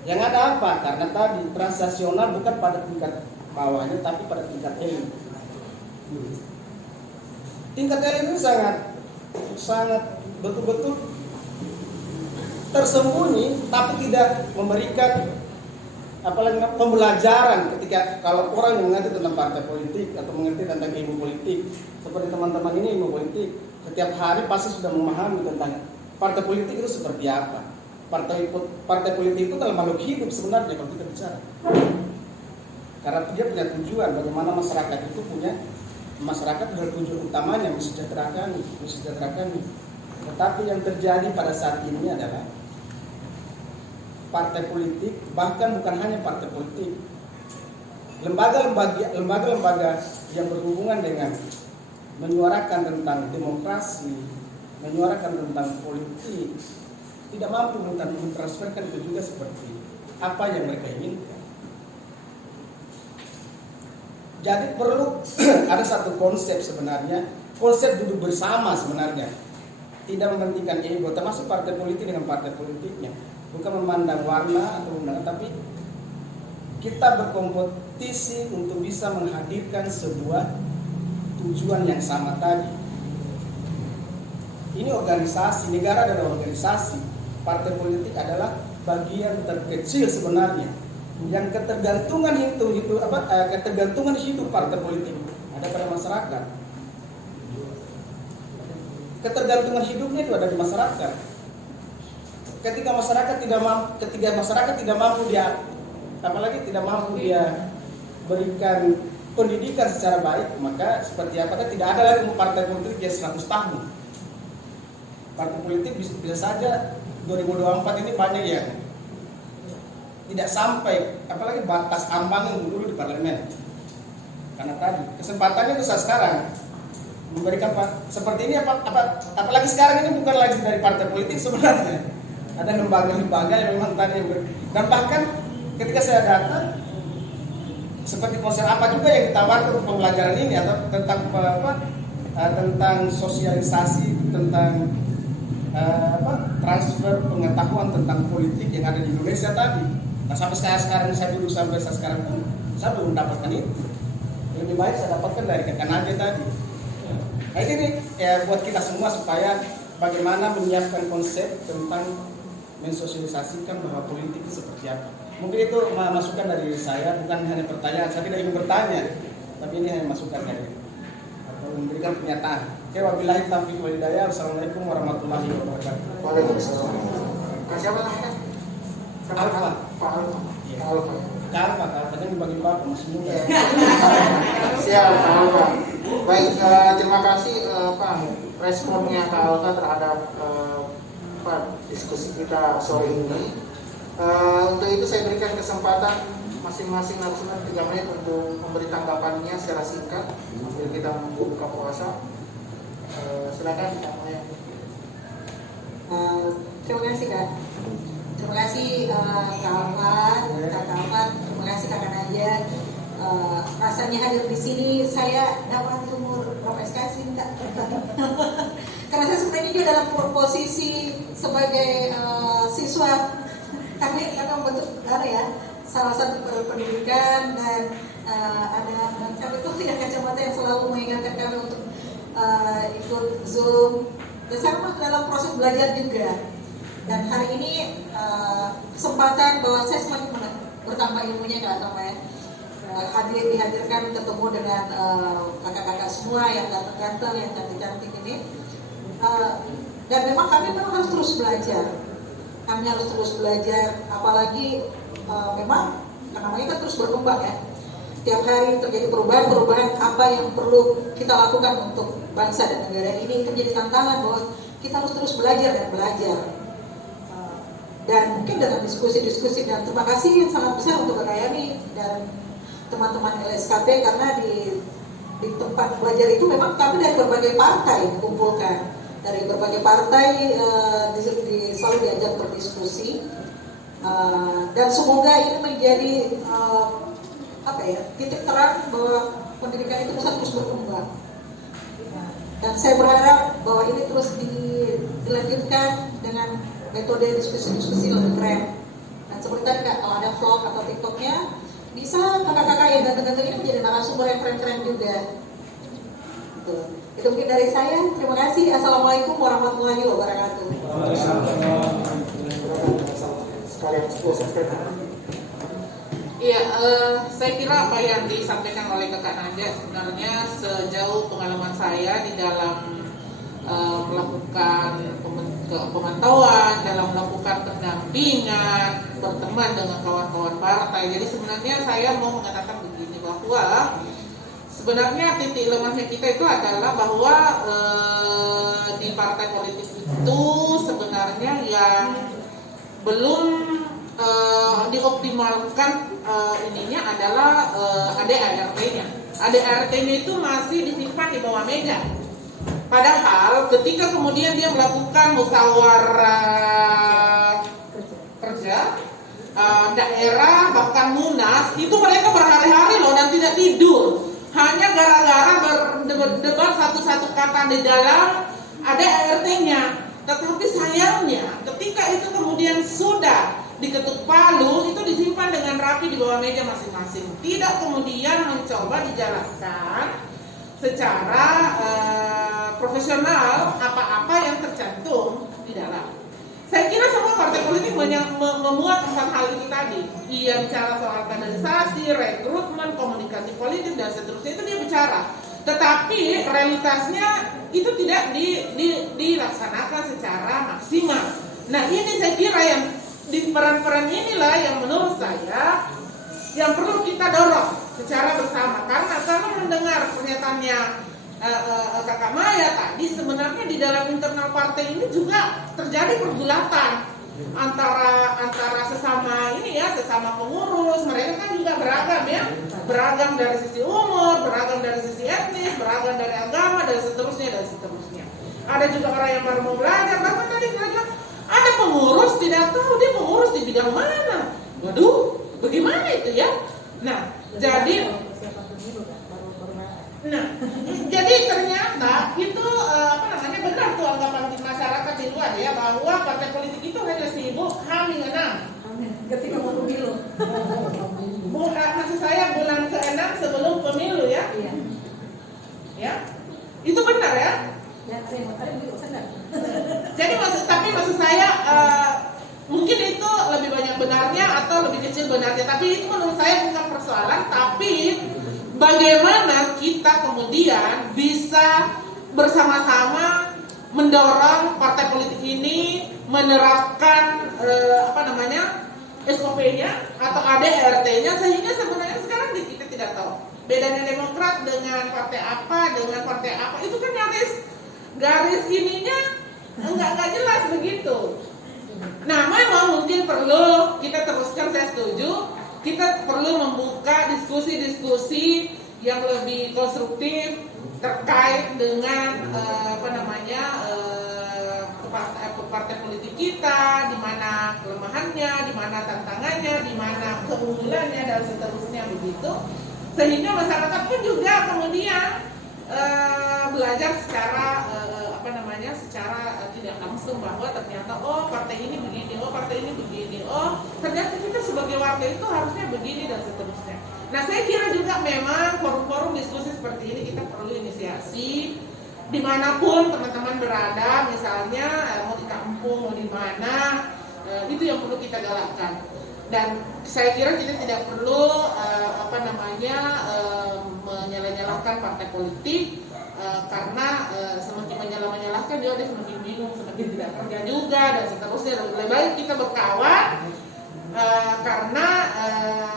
Yang ada apa? Karena tadi transaksional bukan pada tingkat bawahnya, tapi pada tingkat elit. Tingkat elit itu sangat betul-betul tersembunyi, tapi tidak memberikan apalagi pembelajaran ketika kalau orang yang mengerti tentang partai politik atau mengerti tentang ilmu politik, seperti teman-teman ini ilmu politik, setiap hari pasti sudah memahami tentang partai politik itu seperti apa. partai politik itu adalah makhluk hidup sebenarnya kalau kita bicara. Karena dia punya tujuan bagaimana masyarakat itu punya adalah tujuan utamanya mensejahterakan. Tetapi yang terjadi pada saat ini adalah partai politik, bahkan bukan hanya partai politik, lembaga-lembaga yang berhubungan dengan menyuarakan tentang demokrasi, menyuarakan tentang politik, tidak mampu mentransferkan itu juga seperti apa yang mereka inginkan. Jadi perlu ada satu konsep sebenarnya, konsep duduk bersama sebenarnya. Tidak mementingkan ego, termasuk partai politik dengan partai politiknya. Bukan memandang warna atau undangan, tapi kita berkompetisi untuk bisa menghadirkan sebuah tujuan yang sama tadi. Ini organisasi, negara adalah organisasi. Partai politik adalah bagian terkecil sebenarnya. Yang ketergantungan hidup partai politik ada pada masyarakat. Ketergantungan hidupnya itu ada di masyarakat. Ketika masyarakat tidak mampu dia, apalagi tidak mampu dia berikan pendidikan secara baik, maka seperti apa? Tidak ada lagi partai politik yang 100 tahun. Partai politik bisa saja 2024 ini banyak yang tidak sampai, apalagi batas ambang yang dulu di parlemen. Karena tadi kesempatannya itu saat sekarang memberikan seperti ini apalagi sekarang ini bukan lagi dari partai politik sebenarnya. Ada lembaga-lembaga yang memang tadi dan bahkan ketika saya datang seperti konser apa juga yang ditawarkan untuk pembelajaran ini atau tentang sosialisasi tentang transfer pengetahuan tentang politik yang ada di Indonesia tadi. Nah sampai sekarang saya duduk sampai sekarang pun saya belum mendapatkan itu. Lebih baik saya dapatkan dari rekan aja tadi. Nah ini ya buat kita semua supaya bagaimana menyiapkan konsep tentang mensosialisasikan bahwa politik itu seperti apa. Mungkin itu masukan dari saya, bukan hanya pertanyaan. Saya tidak ingin bertanya, tapi ini hanya masukan dari atau memberikan pernyataan. Oke, wabillahi taufiq wal hidayah. Assalamualaikum warahmatullahi wabarakatuh. Waalaikumsalam. Siapa namanya? Alfa. Pak Alfa. Iya. Alfa. Alfa yang dibagi bapak masih muda. Siap, Pak Alfa. Baik, terima kasih Pak responnya Pak Alfa terhadap diskusi kita sore ini. Untuk itu saya berikan kesempatan masing-masing narasumber 3 menit untuk memberi tanggapannya secara singkat sambil kita menunggu buka puasa. Silakan Kak Maya. Terima kasih Kak. Terima kasih Kak Alfat, terima kasih Kakak Nadia. Rasanya hadir di sini saya dapat umur berapa SKS Kak? Karena saya sebenarnya juga dalam posisi sebagai siswa kami membentuk salah satu pendidikan dan ada kami itu punya kacamata yang selalu mengingatkan kami untuk ikut Zoom dan saya masih dalam proses belajar juga. Dan hari ini kesempatan bahwa saya semakin bertambah ilmunya Kak Tama ya. Dihadirkan ketemu dengan kakak-kakak semua yang ganteng-ganteng, yang cantik-cantik ini. Dan memang kami harus terus belajar. Kami harus terus belajar, apalagi memang namanya kan terus berkembang ya. Tiap hari terjadi perubahan-perubahan apa yang perlu kita lakukan untuk bangsa dan negara ini menjadi tantangan bahwa kita harus terus belajar dan belajar. Dan mungkin dengan diskusi-diskusi dan terima kasih yang sangat besar untuk Kak Yani dan teman-teman LSKP karena di tempat belajar itu memang kami dari berbagai partai dikumpulkan. Dari berbagai partai selalu diajak berdiskusi dan semoga ini menjadi titik terang bahwa pendidikan itu bisa terus berkembang. Dan saya berharap bahwa ini terus dilanjutkan dengan metode diskusi-diskusi lebih keren. Dan seperti tadi Kak, kalau ada vlog atau TikToknya, bisa kakak-kakak yang ganteng-ganteng ini menjadi narasumber yang keren-keren juga. Itu mungkin dari saya. Terima kasih. Assalamualaikum warahmatullahi wabarakatuh. Iya, saya kira apa yang disampaikan oleh Kakak Nadia sebenarnya sejauh pengalaman saya di dalam melakukan ke pemantauan, dalam melakukan pendampingan, berteman dengan kawan-kawan partai. Jadi sebenarnya saya mau mengatakan begini, bahwa sebenarnya titik lemahnya kita itu adalah bahwa di partai politik itu sebenarnya yang belum dioptimalkan ininya adalah ADART-nya. ADART-nya itu masih disimpan di bawah meja. Padahal ketika kemudian dia melakukan musyawarah kerja daerah bahkan munas, itu mereka berhari-hari loh dan tidak tidur, hanya gara-gara berdebat satu-satu kata di dalam ADART-nya. Tetapi sayangnya ketika itu kemudian sudah diketuk palu, itu disimpan dengan rapi di bawah meja masing-masing, tidak kemudian mencoba dijalankan secara profesional apa-apa yang tercantum di dalam. Saya kira semua partai politik memuat 4 hal itu tadi. Ia bicara soal kaderisasi, rekrutmen, komunikasi politik dan seterusnya, itu dia bicara. Tetapi realitasnya itu tidak dilaksanakan secara maksimal. Nah, ini saya kira yang di peran-peran inilah yang menurut saya yang perlu kita dorong secara bersama. Karena kalau mendengar pernyataannya Kakak Maya tadi, sebenarnya di dalam internal partai ini juga terjadi pergulatan antara sesama ini ya, sesama pengurus. Mereka kan juga beragam ya, beragam dari sisi umur, beragam dari sisi etnis, beragam dari agama dan seterusnya dan seterusnya. Ada juga orang yang baru mau belajar, bahkan tadi belajar ada pengurus tidak tahu dia pengurus di bidang mana. Waduh, bagaimana itu ya? Nah, jadi ternyata itu benar tuh anggapan masyarakat di luar ya, bahwa partai politik itu hanya sibuk H-6 ketika mau pemilu. Maksud saya bulan ke-6 sebelum pemilu ya. Iya. Ya. Itu benar ya? Ya, ada benar. Jadi maksud saya mungkin itu lebih banyak benarnya atau lebih kecil benarnya, tapi itu menurut saya bukan persoalan, tapi bagaimana kita kemudian bisa bersama-sama mendorong partai politik ini menerapkan SOP-nya atau ADART-nya, sehingga sebenarnya sekarang kita tidak tahu bedanya Demokrat dengan partai apa itu kan garis ininya enggak jelas begitu. Nah, memang mungkin perlu kita teruskan, saya setuju, kita perlu membuka diskusi-diskusi yang lebih konstruktif terkait dengan partai politik kita, di mana kelemahannya, di mana tantangannya, di mana keunggulannya dan seterusnya begitu, sehingga masyarakat pun juga kemudian belajar secara tidak langsung bahwa ternyata partai ini begini, partai ini begini, ternyata kita sebagai warga itu harusnya begini dan seterusnya. Nah, saya kira juga memang forum-forum diskusi seperti ini kita perlu inisiasi dimanapun teman-teman berada, misalnya mau di kampung, mau di mana, itu yang perlu kita galakkan. Dan saya kira kita tidak perlu menyalahkan partai politik, karena semakin menyalahkan dia semakin bingung, semakin tidak kerja juga dan seterusnya. Lebih baik kita berkawan, karena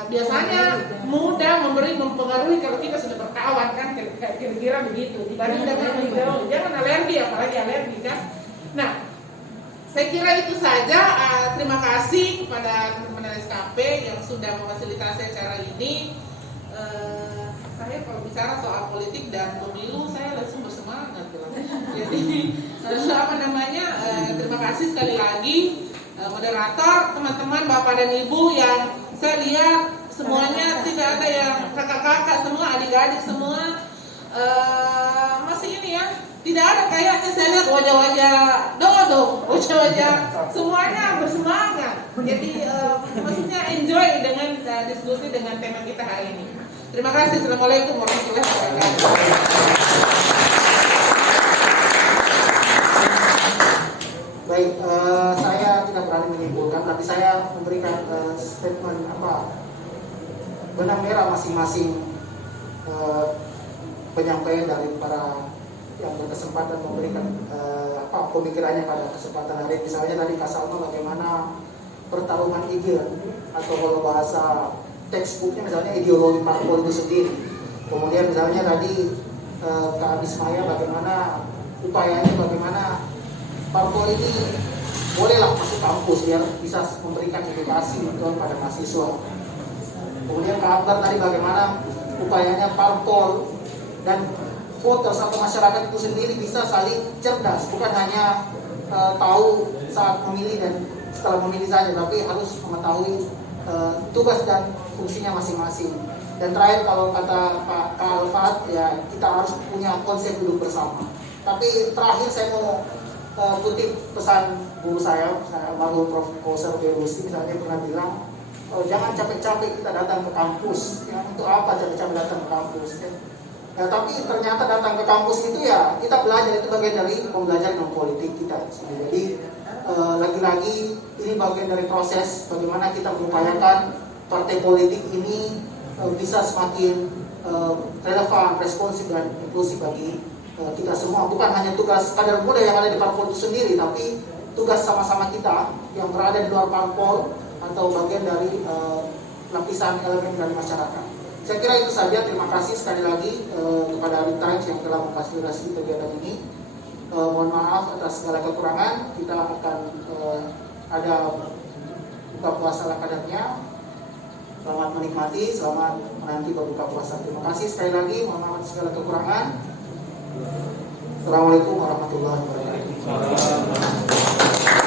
biasanya mudah mempengaruhi kalau kita sudah berkawan kan, kira-kira begitu. Dibanding dengan jauh, jangan alergi, apalagi alergi kan. Nah, saya kira itu saja. Terima kasih kepada teman-teman SKP yang sudah memfasilitasi acara ini. Saya kalau bicara soal politik dan pemilu saya langsung bersemangat. Jadi terima kasih sekali lagi moderator, teman-teman, bapak dan ibu yang saya lihat semuanya tidak ada yang kakak-kakak, semua adik-adik semua masih ini ya, tidak ada kayaknya saya lihat wajah-wajah wajah-wajah semuanya bersemangat. Jadi maksudnya enjoy dengan diskusi dengan tema kita hari ini. Terima kasih. Assalamualaikum warahmatullahi wabarakatuh. Baik, saya tidak berani menyimpulkan, tapi saya memberikan statement benang merah masing-masing penyampaian dari para yang berkesempatan memberikan pemikirannya pada kesempatan hari ini. Misalnya tadi Kak Salma bagaimana pertarungan ide, atau kalau bahasa textbooknya misalnya ideologi parpol itu sendiri. Kemudian misalnya tadi Kak Abismaya bagaimana upayanya, bagaimana parpol ini bolehlah masuk kampus biar bisa memberikan edukasi kepada mahasiswa. Kemudian Kak Akbar tadi bagaimana upayanya parpol dan voters atau masyarakat itu sendiri bisa saling cerdas, bukan hanya tahu saat memilih dan setelah memilih saja, tapi harus mengetahui tugas dan fungsinya masing-masing. Dan terakhir kalau kata Pak Alfat, ya kita harus punya konsep duduk bersama. Tapi terakhir saya mau kutip pesan guru saya almarhum Profesor Berusi, misalnya pernah bilang, jangan capek-capek kita datang ke kampus. Ya, untuk apa capek-capek datang ke kampus? Ya, tapi ternyata datang ke kampus itu ya kita belajar, itu bagian dari pembelajaran non politik kita. Jadi lagi-lagi ini bagian dari proses bagaimana kita mengupayakan partai politik ini bisa semakin relevan, responsif dan inklusif bagi kita semua. Bukan hanya tugas kader muda yang ada di parpol itu sendiri, tapi tugas sama-sama kita yang berada di luar parpol atau bagian dari lapisan elemen dari masyarakat. Saya kira itu saja. Terima kasih sekali lagi kepada Arit Times yang telah memfasilitasi kegiatan ini. Mohon maaf atas segala kekurangan. Kita akan ada buka puasa ala kadarnya. Selamat menikmati, selamat menanti berbuka puasa. Terima kasih sekali lagi. Mohon maaf atas segala kekurangan. Assalamualaikum warahmatullahi wabarakatuh.